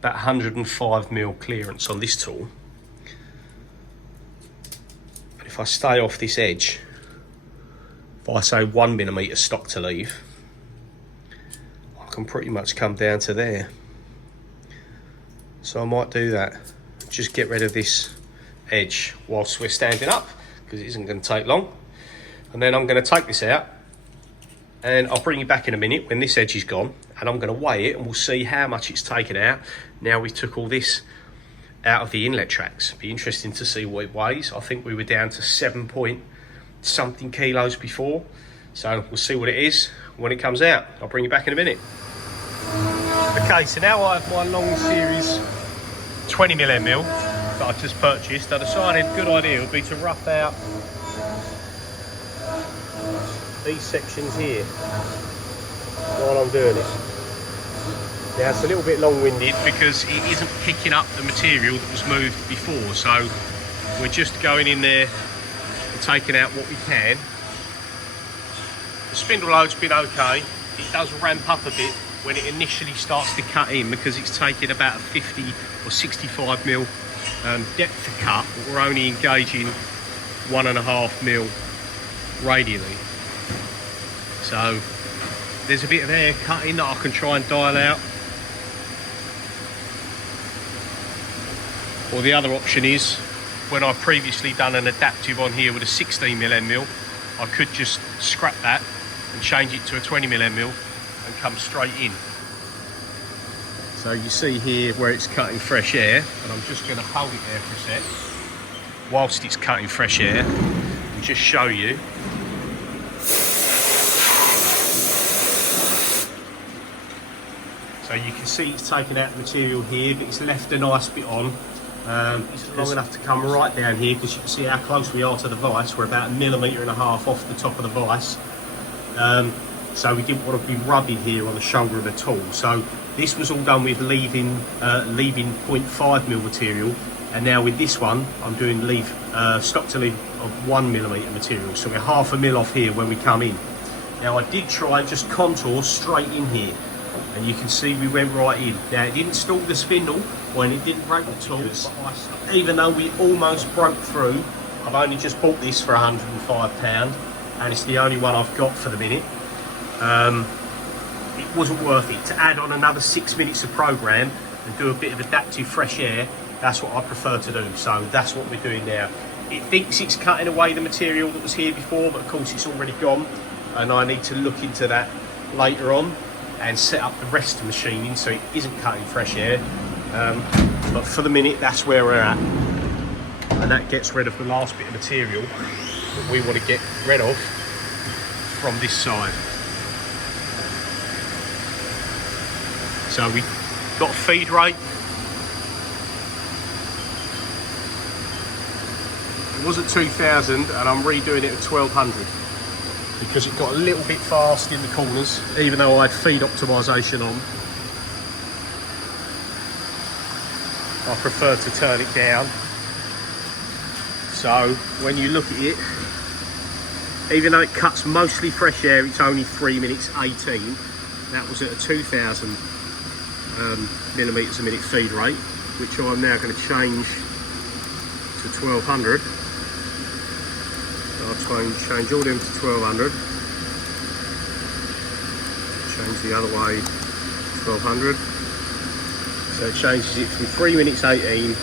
about 105mm clearance on this tool. But if I stay off this edge, if I say 1mm stock to leave, I can pretty much come down to there. So I might do that. Just get rid of this edge whilst we're standing up, because it isn't going to take long. And then I'm going to take this out, and I'll bring you back in a minute when this edge is gone, and I'm going to weigh it and we'll see how much it's taken out. Now we took all this out of the inlet tracks. Be interesting to see what it weighs. I think we were down to 7 point something kilos before. So we'll see what it is when it comes out. I'll bring you back in a minute. Okay, so now I have my long series 20mm that I've just purchased. I decided a good idea would be to rough out these sections here while I'm doing it. Now it's a little bit long-winded because it isn't picking up the material that was moved before, so we're just going in there and taking out what we can. The spindle load's been okay. It does ramp up a bit when it initially starts to cut in, because it's taking about a 50 or 65mm depth to cut, but we're only engaging 1.5mm radially. So there's a bit of air cutting that I can try and dial out. Or the other option is, when I've previously done an adaptive on here with a 16mm mill, I could just scrap that and change it to a 20mm mill and come straight in. So you see here where it's cutting fresh air, and I'm just going to hold it there for a sec whilst it's cutting fresh air and just show you. So you can see it's taken out the material here, but it's left a nice bit on. It's long enough to come right down here, because you can see how close we are to the vise. We're about 1.5 millimeters off the top of the vise. So we didn't want to be rubbing here on the shoulder of the tool. So this was all done with leaving 0.5mm material, and now with this one I'm doing stock to leave of 1mm material. So we're 0.5mm off here when we come in. Now I did try and just contour straight in here, and you can see we went right in. Now it didn't stall the spindle when it didn't break the tools. Even though we almost broke through, I've only just bought this for £105, and it's the only one I've got for the minute. It wasn't worth it to add on another 6 minutes of program and do a bit of adaptive fresh air. That's what I prefer to do, so that's what we're doing now. It thinks it's cutting away the material that was here before, but of course it's already gone, and I need to look into that later on and set up the rest of machining so it isn't cutting fresh air. But for the minute, that's where we're at, and that gets rid of the last bit of material that we want to get rid of from this side. So we got a feed rate. It was at 2000, and I'm redoing it at 1200 because it got a little bit fast in the corners, even though I had feed optimization on. I prefer to turn it down. So when you look at it, even though it cuts mostly fresh air, it's only 3 minutes 18. That was at a 2000 millimeters a minute feed rate, which I'm now going to change to 1200. So I'll try and change all them to 1200. Change the other way, 1200. So it changes it from 3 minutes 18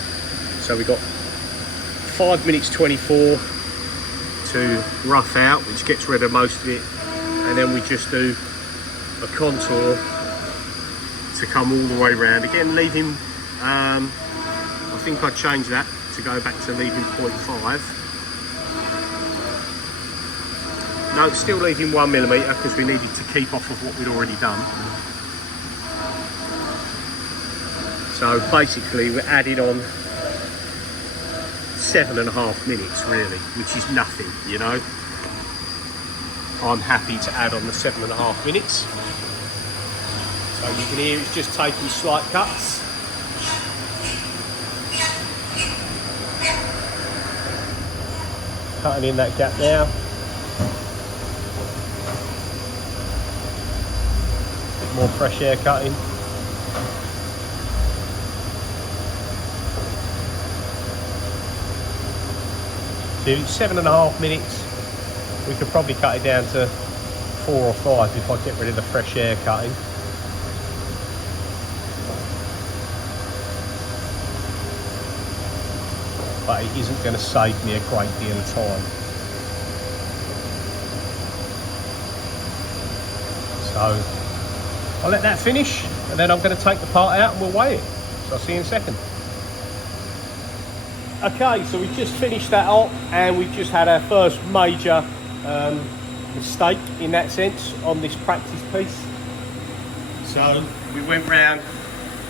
So we've got 5 minutes 24 to rough out, which gets rid of most of it, and then we just do a contour to come all the way around. Again, leaving, I think I changed that to go back to leaving 0.5. No, still leaving 1mm because we needed to keep off of what we'd already done. So basically we're adding on 7.5 minutes really, which is nothing, you know. I'm happy to add on the 7.5 minutes. So you can hear it's just taking slight cuts. Cutting in that gap now. Bit more fresh air cutting. So 7.5 minutes. We could probably cut it down to 4 or 5 if I get rid of the fresh air cutting. But it isn't going to save me a great deal of time. So I'll let that finish, and then I'm going to take the part out and we'll weigh it. So I'll see you in a second. Okay, so we just finished that off, and we've just had our first major mistake in that sense on this practice piece. So we went round,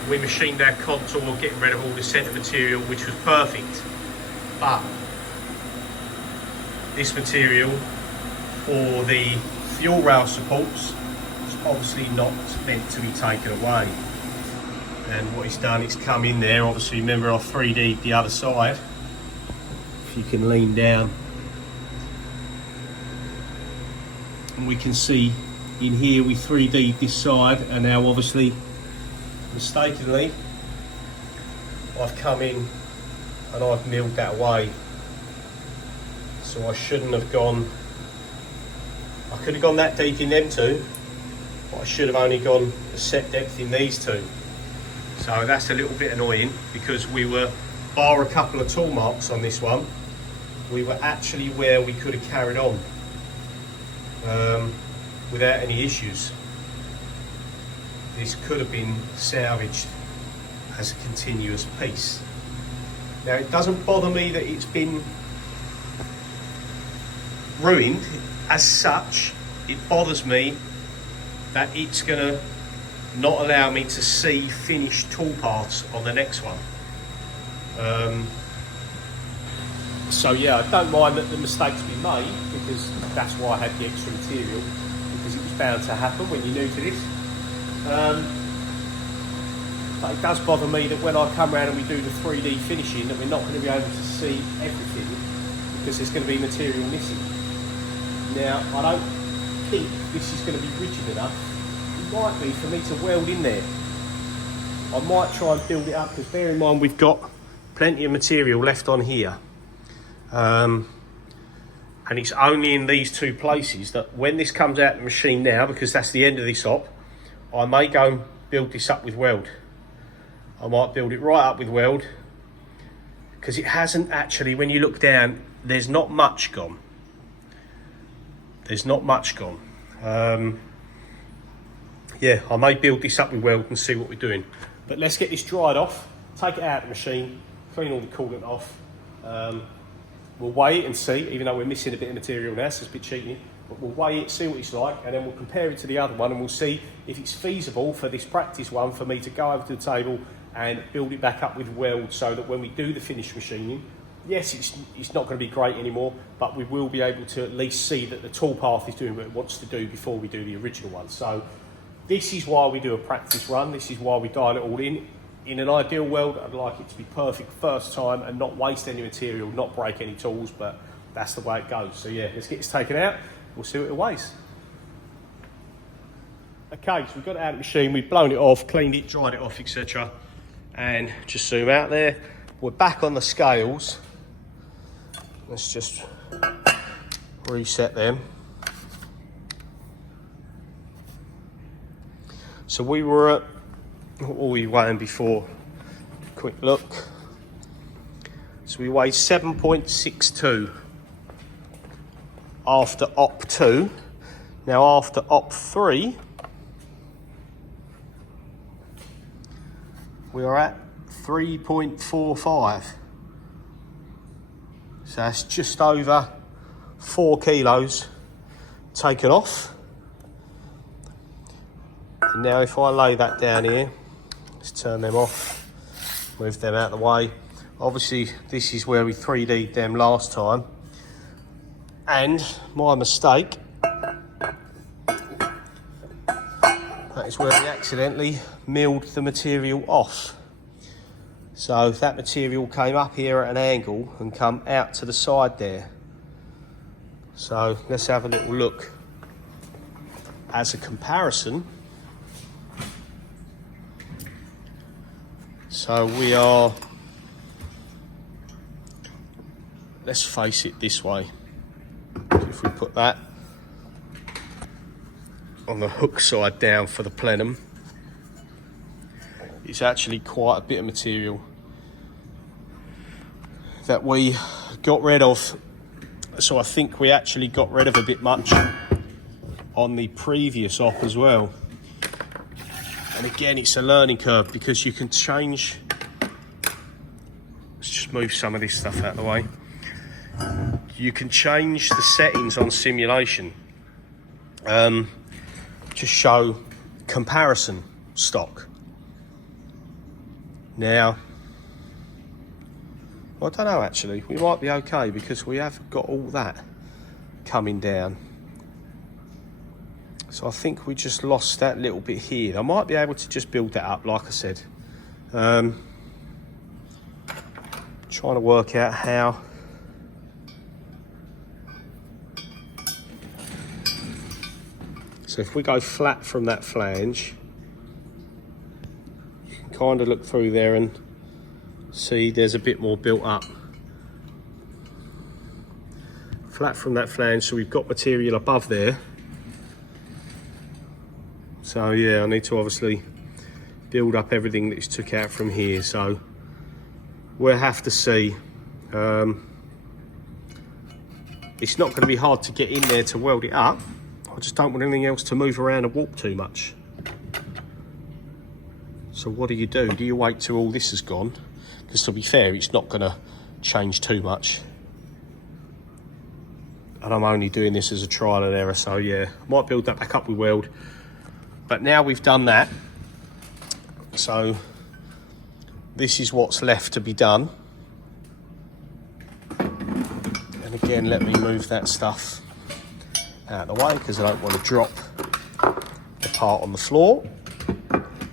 we machined our contour, getting rid of all the centre material, which was perfect. But this material for the fuel rail supports is obviously not meant to be taken away. And what it's done, it's come in there. Obviously, remember I 3D'd the other side. If you can lean down, and we can see in here we 3D'd this side, and now obviously, mistakenly, I've come in and I've milled that away. So I shouldn't have gone. I could have gone that deep in them two, but I should have only gone a set depth in these two. So that's a little bit annoying, because we were, bar a couple of tool marks on this one, we were actually where we could have carried on without any issues. This could have been salvaged as a continuous piece. Now it doesn't bother me that it's been ruined as such. It bothers me that it's going to not allow me to see finished toolpaths on the next one. So yeah, I don't mind that the mistake's been made, because that's why I had the extra material, because it was bound to happen when you're new to this. But it does bother me that when I come around and we do the 3D finishing, that we're not going to be able to see everything, because there's going to be material missing. Now, I don't think this is going to be rigid enough. It might be for me to weld in there. I might try and build it up, because bear in mind we've got plenty of material left on here. And it's only in these two places that when this comes out of the machine now, because that's the end of this op, I may go and build this up with weld. I might build it right up with weld, because it hasn't actually, when you look down, there's not much gone. There's not much gone. Yeah, I may build this up with weld and see what we're doing. But let's get this dried off, take it out of the machine, clean all the coolant off. We'll weigh it and see, even though we're missing a bit of material now, so it's a bit cheating. But we'll weigh it, see what it's like, and then we'll compare it to the other one, and we'll see if it's feasible for this practice one for me to go over to the table and build it back up with weld, so that when we do the finished machining, yes, it's not going to be great anymore, but we will be able to at least see that the toolpath is doing what it wants to do before we do the original one. So this is why we do a practice run. This is why we dial it all in. In an ideal world, I'd like it to be perfect first time and not waste any material, not break any tools, but that's the way it goes. So yeah, let's get this taken out. We'll see what it weighs. Okay, so we've got it out of the machine, we've blown it off, cleaned it, dried it off, etc. And just zoom out there. We're back on the scales. Let's just reset them. So we were at, what were we weighing before? Quick look. So we weighed 7.62 after op 2. Now after op 3, we are at 3.45. So that's just over 4 kilos taken off. And now if I lay that down here, let's turn them off, move them out of the way. Obviously this is where we 3D'd them last time. And my mistake, that is where we accidentally milled the material off. So that material came up here at an angle and come out to the side there. So let's have a little look as a comparison. So we are, let's face it this way. If we put that on the hook side down for the plenum, it's actually quite a bit of material that we got rid of. So I think we actually got rid of a bit much on the previous op as well. And again, it's a learning curve because you can change. Let's just move some of this stuff out of the way. You can change the settings on simulation to show comparison stock. Now, well, I don't know actually, we might be okay because we have got all that coming down. So I think we just lost that little bit here. I might be able to just build that up, like I said. Trying to work out how. So if we go flat from that flange, you can kind of look through there and see there's a bit more built up. Flat from that flange, so we've got material above there. So yeah, I need to obviously build up everything that's took out from here. So we'll have to see. It's not going to be hard to get in there to weld it up. I just don't want anything else to move around and warp too much. So what do? Do you wait till all this is gone? Because to be fair, it's not going to change too much. And I'm only doing this as a trial and error, so yeah, I might build that back up with weld. But now we've done that, so this is what's left to be done. And again, let me move that stuff out of the way because I don't want to drop the part on the floor.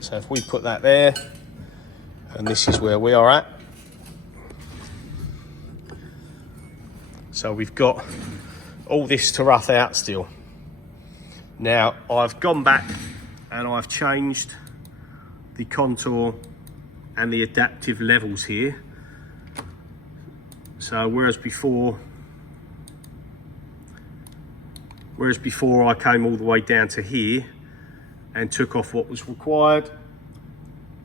So if we put that there, and this is where we are at. So we've got all this to rough out still. Now I've gone back and I've changed the contour and the adaptive levels here. So whereas before I came all the way down to here and took off what was required,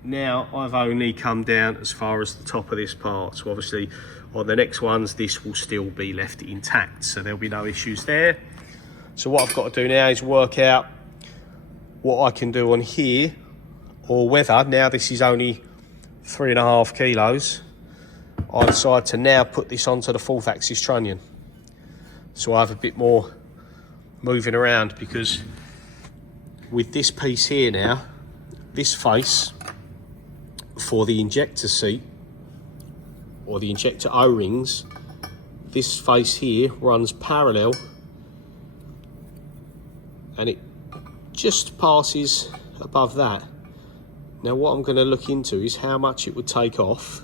now I've only come down as far as the top of this part. So obviously on the next ones this will still be left intact, so there'll be no issues there. So what I've got to do now is work out what I can do on here, or whether, now this is only 3.5 kilos, I decide to now put this onto the 4th axis trunnion. So I have a bit more moving around, because with this piece here now, this face for the injector seat, or the injector O-rings, this face here runs parallel and it just passes above that. Now what I'm going to look into is how much it would take off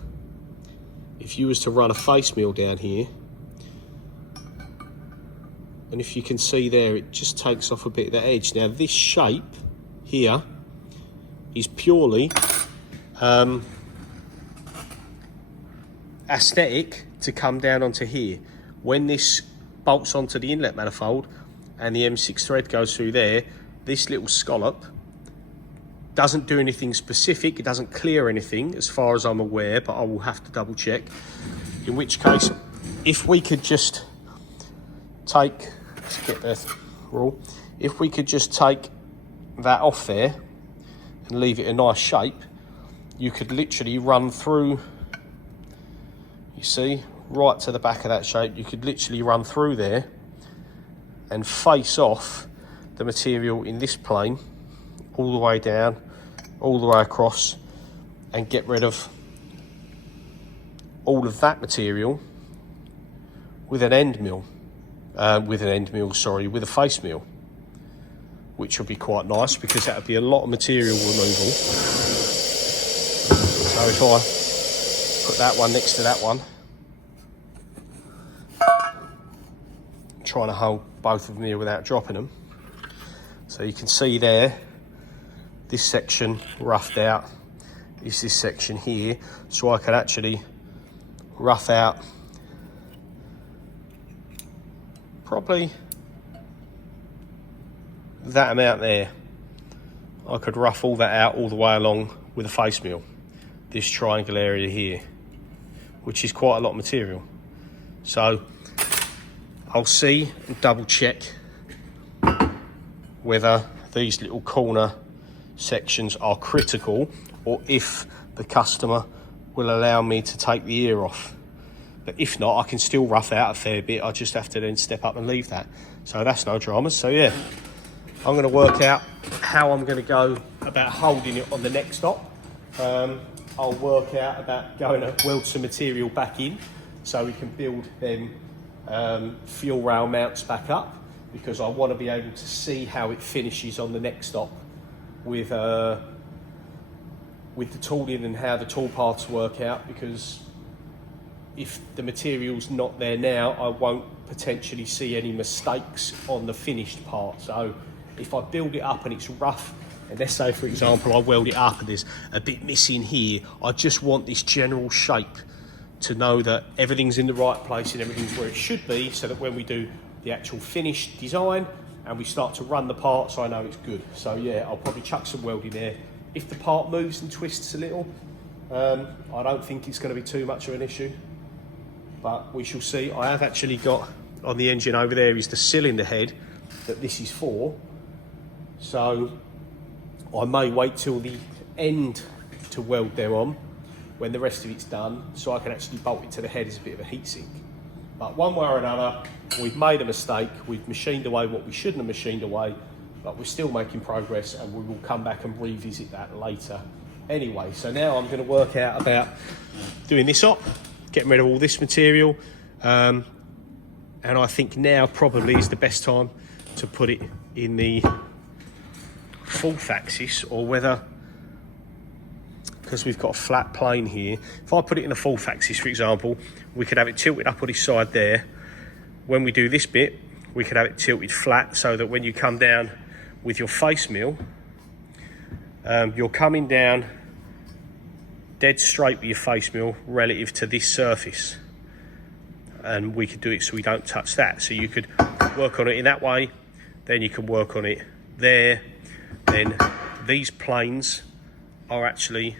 if you was to run a face mill down here. And if you can see there, it just takes off a bit of the edge. Now this shape here is purely aesthetic to come down onto here. When this bolts onto the inlet manifold and the M6 thread goes through there, this little scallop doesn't do anything specific. It doesn't clear anything as far as I'm aware, but I will have to double check. In which case, if we could just take, let's get the rule, if we could just take that off there and leave it a nice shape, you could literally run through, you see, right to the back of that shape. You could literally run through there and face off the material in this plane all the way down, all the way across, and get rid of all of that material with an end mill, with a face mill, which would be quite nice because that would be a lot of material removal. So if I put that one next to that one, trying to hold both of them here without dropping them. So you can see there, this section roughed out is this section here, so I can actually rough out probably that amount there. I could rough all that out all the way along with a face mill, this triangle area here, which is quite a lot of material. So I'll see and double check whether these little corner sections are critical, or if the customer will allow me to take the ear off. But if not, I can still rough out a fair bit. I just have to then step up and leave that. So that's no dramas. So yeah, I'm going to work out how I'm going to go about holding it on the next stop. I'll work out about going to weld some material back in so we can build them fuel rail mounts back up, because I want to be able to see how it finishes on the next stop with the tooling and how the toolpaths work out, because if the material's not there now, I won't potentially see any mistakes on the finished part. So if I build it up and it's rough, and let's say for example I weld it up and there's a bit missing here, I just want this general shape to know that everything's in the right place and everything's where it should be, so that when we do the actual finished design and we start to run the parts, I know it's good. So yeah, I'll probably chuck some welding there. If the part moves and twists a little, I don't think it's going to be too much of an issue, but we shall see. I have actually got on the engine over there is the cylinder head that this is for, so I may wait till the end to weld them on when the rest of it's done, so I can actually bolt it to the head as a bit of a heat sink. But one way or another, we've made a mistake. We've machined away what we shouldn't have machined away, but we're still making progress, and we will come back and revisit that later. Anyway, so now I'm going to work out about doing this up, getting rid of all this material, and I think now probably is the best time to put it in the fourth axis, or whether, because we've got a flat plane here, if I put it in the fourth axis, for example, we could have it tilted up on this side there. When we do this bit, we could have it tilted flat, so that when you come down with your face mill, you're coming down dead straight with your face mill relative to this surface. And we could do it so we don't touch that. So you could work on it in that way, then you can work on it there. Then these planes are actually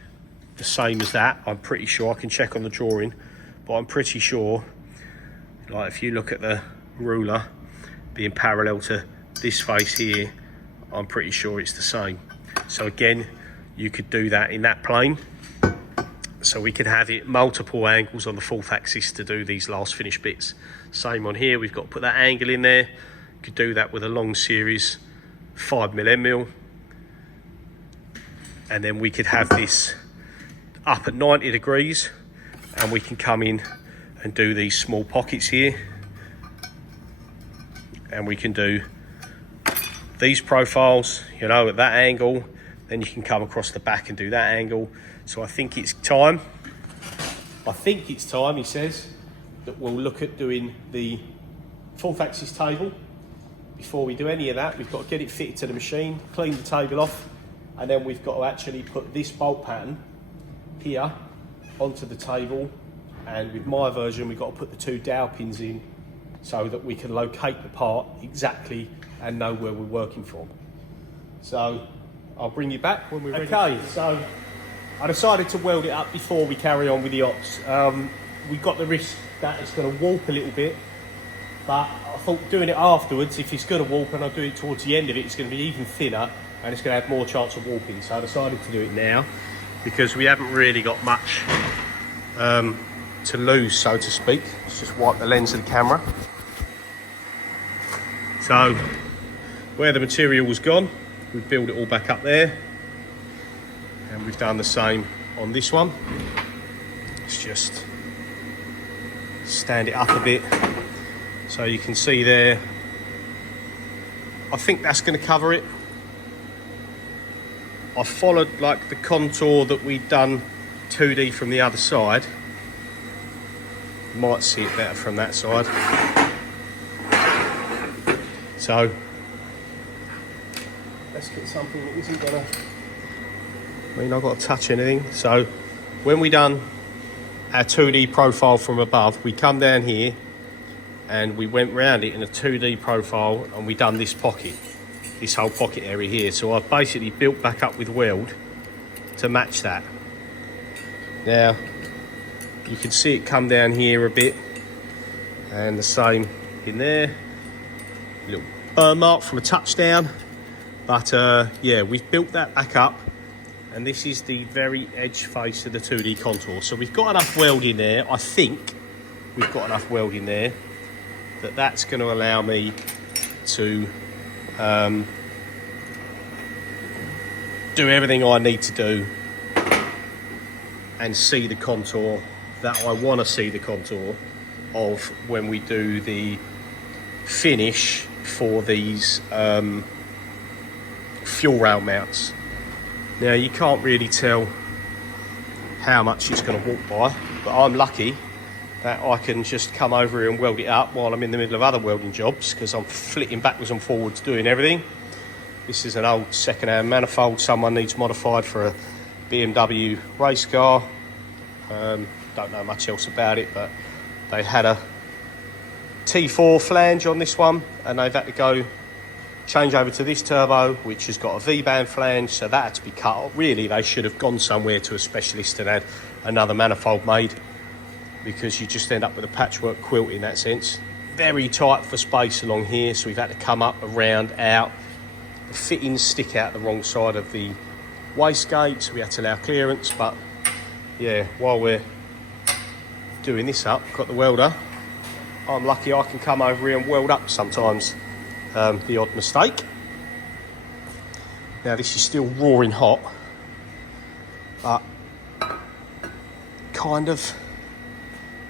the same as that. I'm pretty sure, I can check on the drawing, but I'm pretty sure, like if you look at the ruler being parallel to this face here, I'm pretty sure it's the same. So again, you could do that in that plane. So we could have it multiple angles on the fourth axis to do these last finished bits. Same on here, we've got to put that angle in there. You could do that with a long series 5mm end mill. And then we could have this up at 90 degrees, and we can come in and do these small pockets here. And we can do these profiles, you know, at that angle. Then you can come across the back and do that angle. So I think it's time, he says, that we'll look at doing the fourth axis table. Before we do any of that, we've got to get it fitted to the machine, clean the table off, and then we've got to actually put this bolt pattern here onto the table. And with my version, we've got to put the 2 dowel pins in so that we can locate the part exactly and know where we're working from. So I'll bring you back when we're ready. Okay, so I decided to weld it up before we carry on with the ops. we've got the risk that it's going to warp a little bit, but I thought doing it afterwards, if it's going to warp and I do it towards the end of it, it's going to be even thinner and it's going to have more chance of warping. So I decided to do it now because we haven't really got much to lose, so to speak. Let's just wipe the lens of the camera. So where the material was gone, we've built it all back up there, and we've done the same on this one. Let's just stand it up a bit so you can see there. I think that's going to cover it. I followed like the contour that we'd done 2D from the other side. You might see it better from that side. So let's get something that isn't gonna, I mean, I've got to touch anything. So when we done our 2D profile from above, we come down here and we went round it in a 2D profile, and we done this pocket, this whole pocket area here. So I've basically built back up with weld to match that. Now you can see it come down here a bit, and the same in there, a little burn mark from a touchdown. But yeah, we've built that back up, and this is the very edge face of the 2D contour. So we've got enough weld in there, I think we've got enough weld in there that's going to allow me to do everything I need to do and see the contour that I want to see the contour of when we do the finish for these fuel rail mounts. Now you can't really tell how much it's going to warp by, but I'm lucky that I can just come over here and weld it up while I'm in the middle of other welding jobs, because I'm flitting backwards and forwards doing everything. This is an old second-hand manifold someone needs modified for a BMW race car. Don't know much else about it, but they had a T4 flange on this one, and they've had to go change over to this turbo, which has got a V-band flange, so that had to be cut. Really, they should have gone somewhere to a specialist and had another manifold made, because you just end up with a patchwork quilt in that sense. Very tight for space along here, so we've had to come up, around, out. The fittings stick out the wrong side of the wastegate, so we had to allow clearance. But yeah, while we're doing this up, got the welder, I'm lucky I can come over here and weld up sometimes. The odd mistake. Now this is still roaring hot, but kind of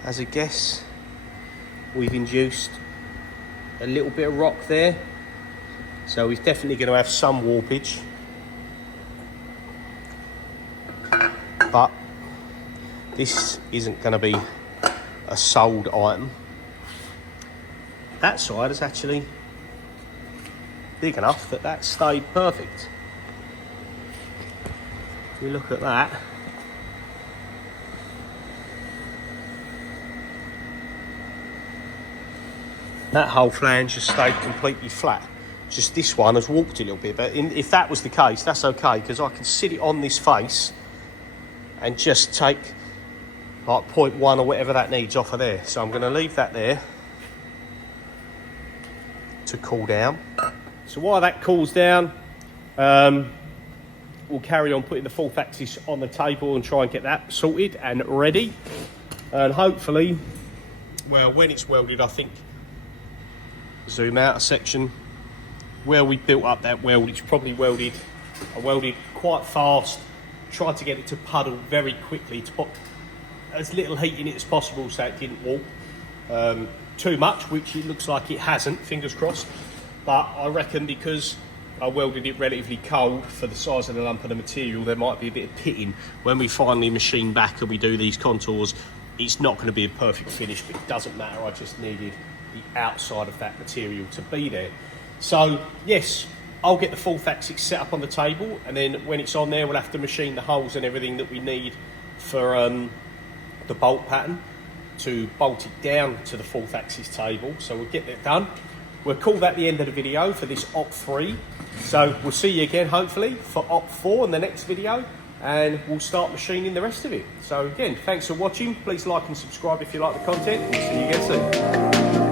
as a guess, we've induced a little bit of rock there, so we're definitely going to have some warpage, but this isn't going to be a sold item. That side is actually big enough that stayed perfect. If we look at that, that whole flange has stayed completely flat. Just this one has warped a little bit, but if that was the case, that's okay, because I can sit it on this face and just take like 0.1 or whatever that needs off of there. So I'm going to leave that there to cool down. So while that cools down, we'll carry on putting the 4th axis on the table and try and get that sorted and ready. And hopefully, well, when it's welded, I think, zoom out a section, where we built up that weld, it's probably welded, I welded quite fast, tried to get it to puddle very quickly, to put as little heat in it as possible so it didn't warp too much, which it looks like it hasn't, fingers crossed. But I reckon because I welded it relatively cold for the size of the lump of the material, there might be a bit of pitting. When we finally machine back and we do these contours, it's not going to be a perfect finish, but it doesn't matter. I just needed the outside of that material to be there. So yes, I'll get the 4th axis set up on the table, and then when it's on there, we'll have to machine the holes and everything that we need for the bolt pattern to bolt it down to the 4th axis table. So we'll get that done. We'll call that the end of the video for this Op 3. So we'll see you again, hopefully, for Op 4 in the next video. and we'll start machining the rest of it. So again, thanks for watching. Please like and subscribe if you like the content. We'll see you again soon.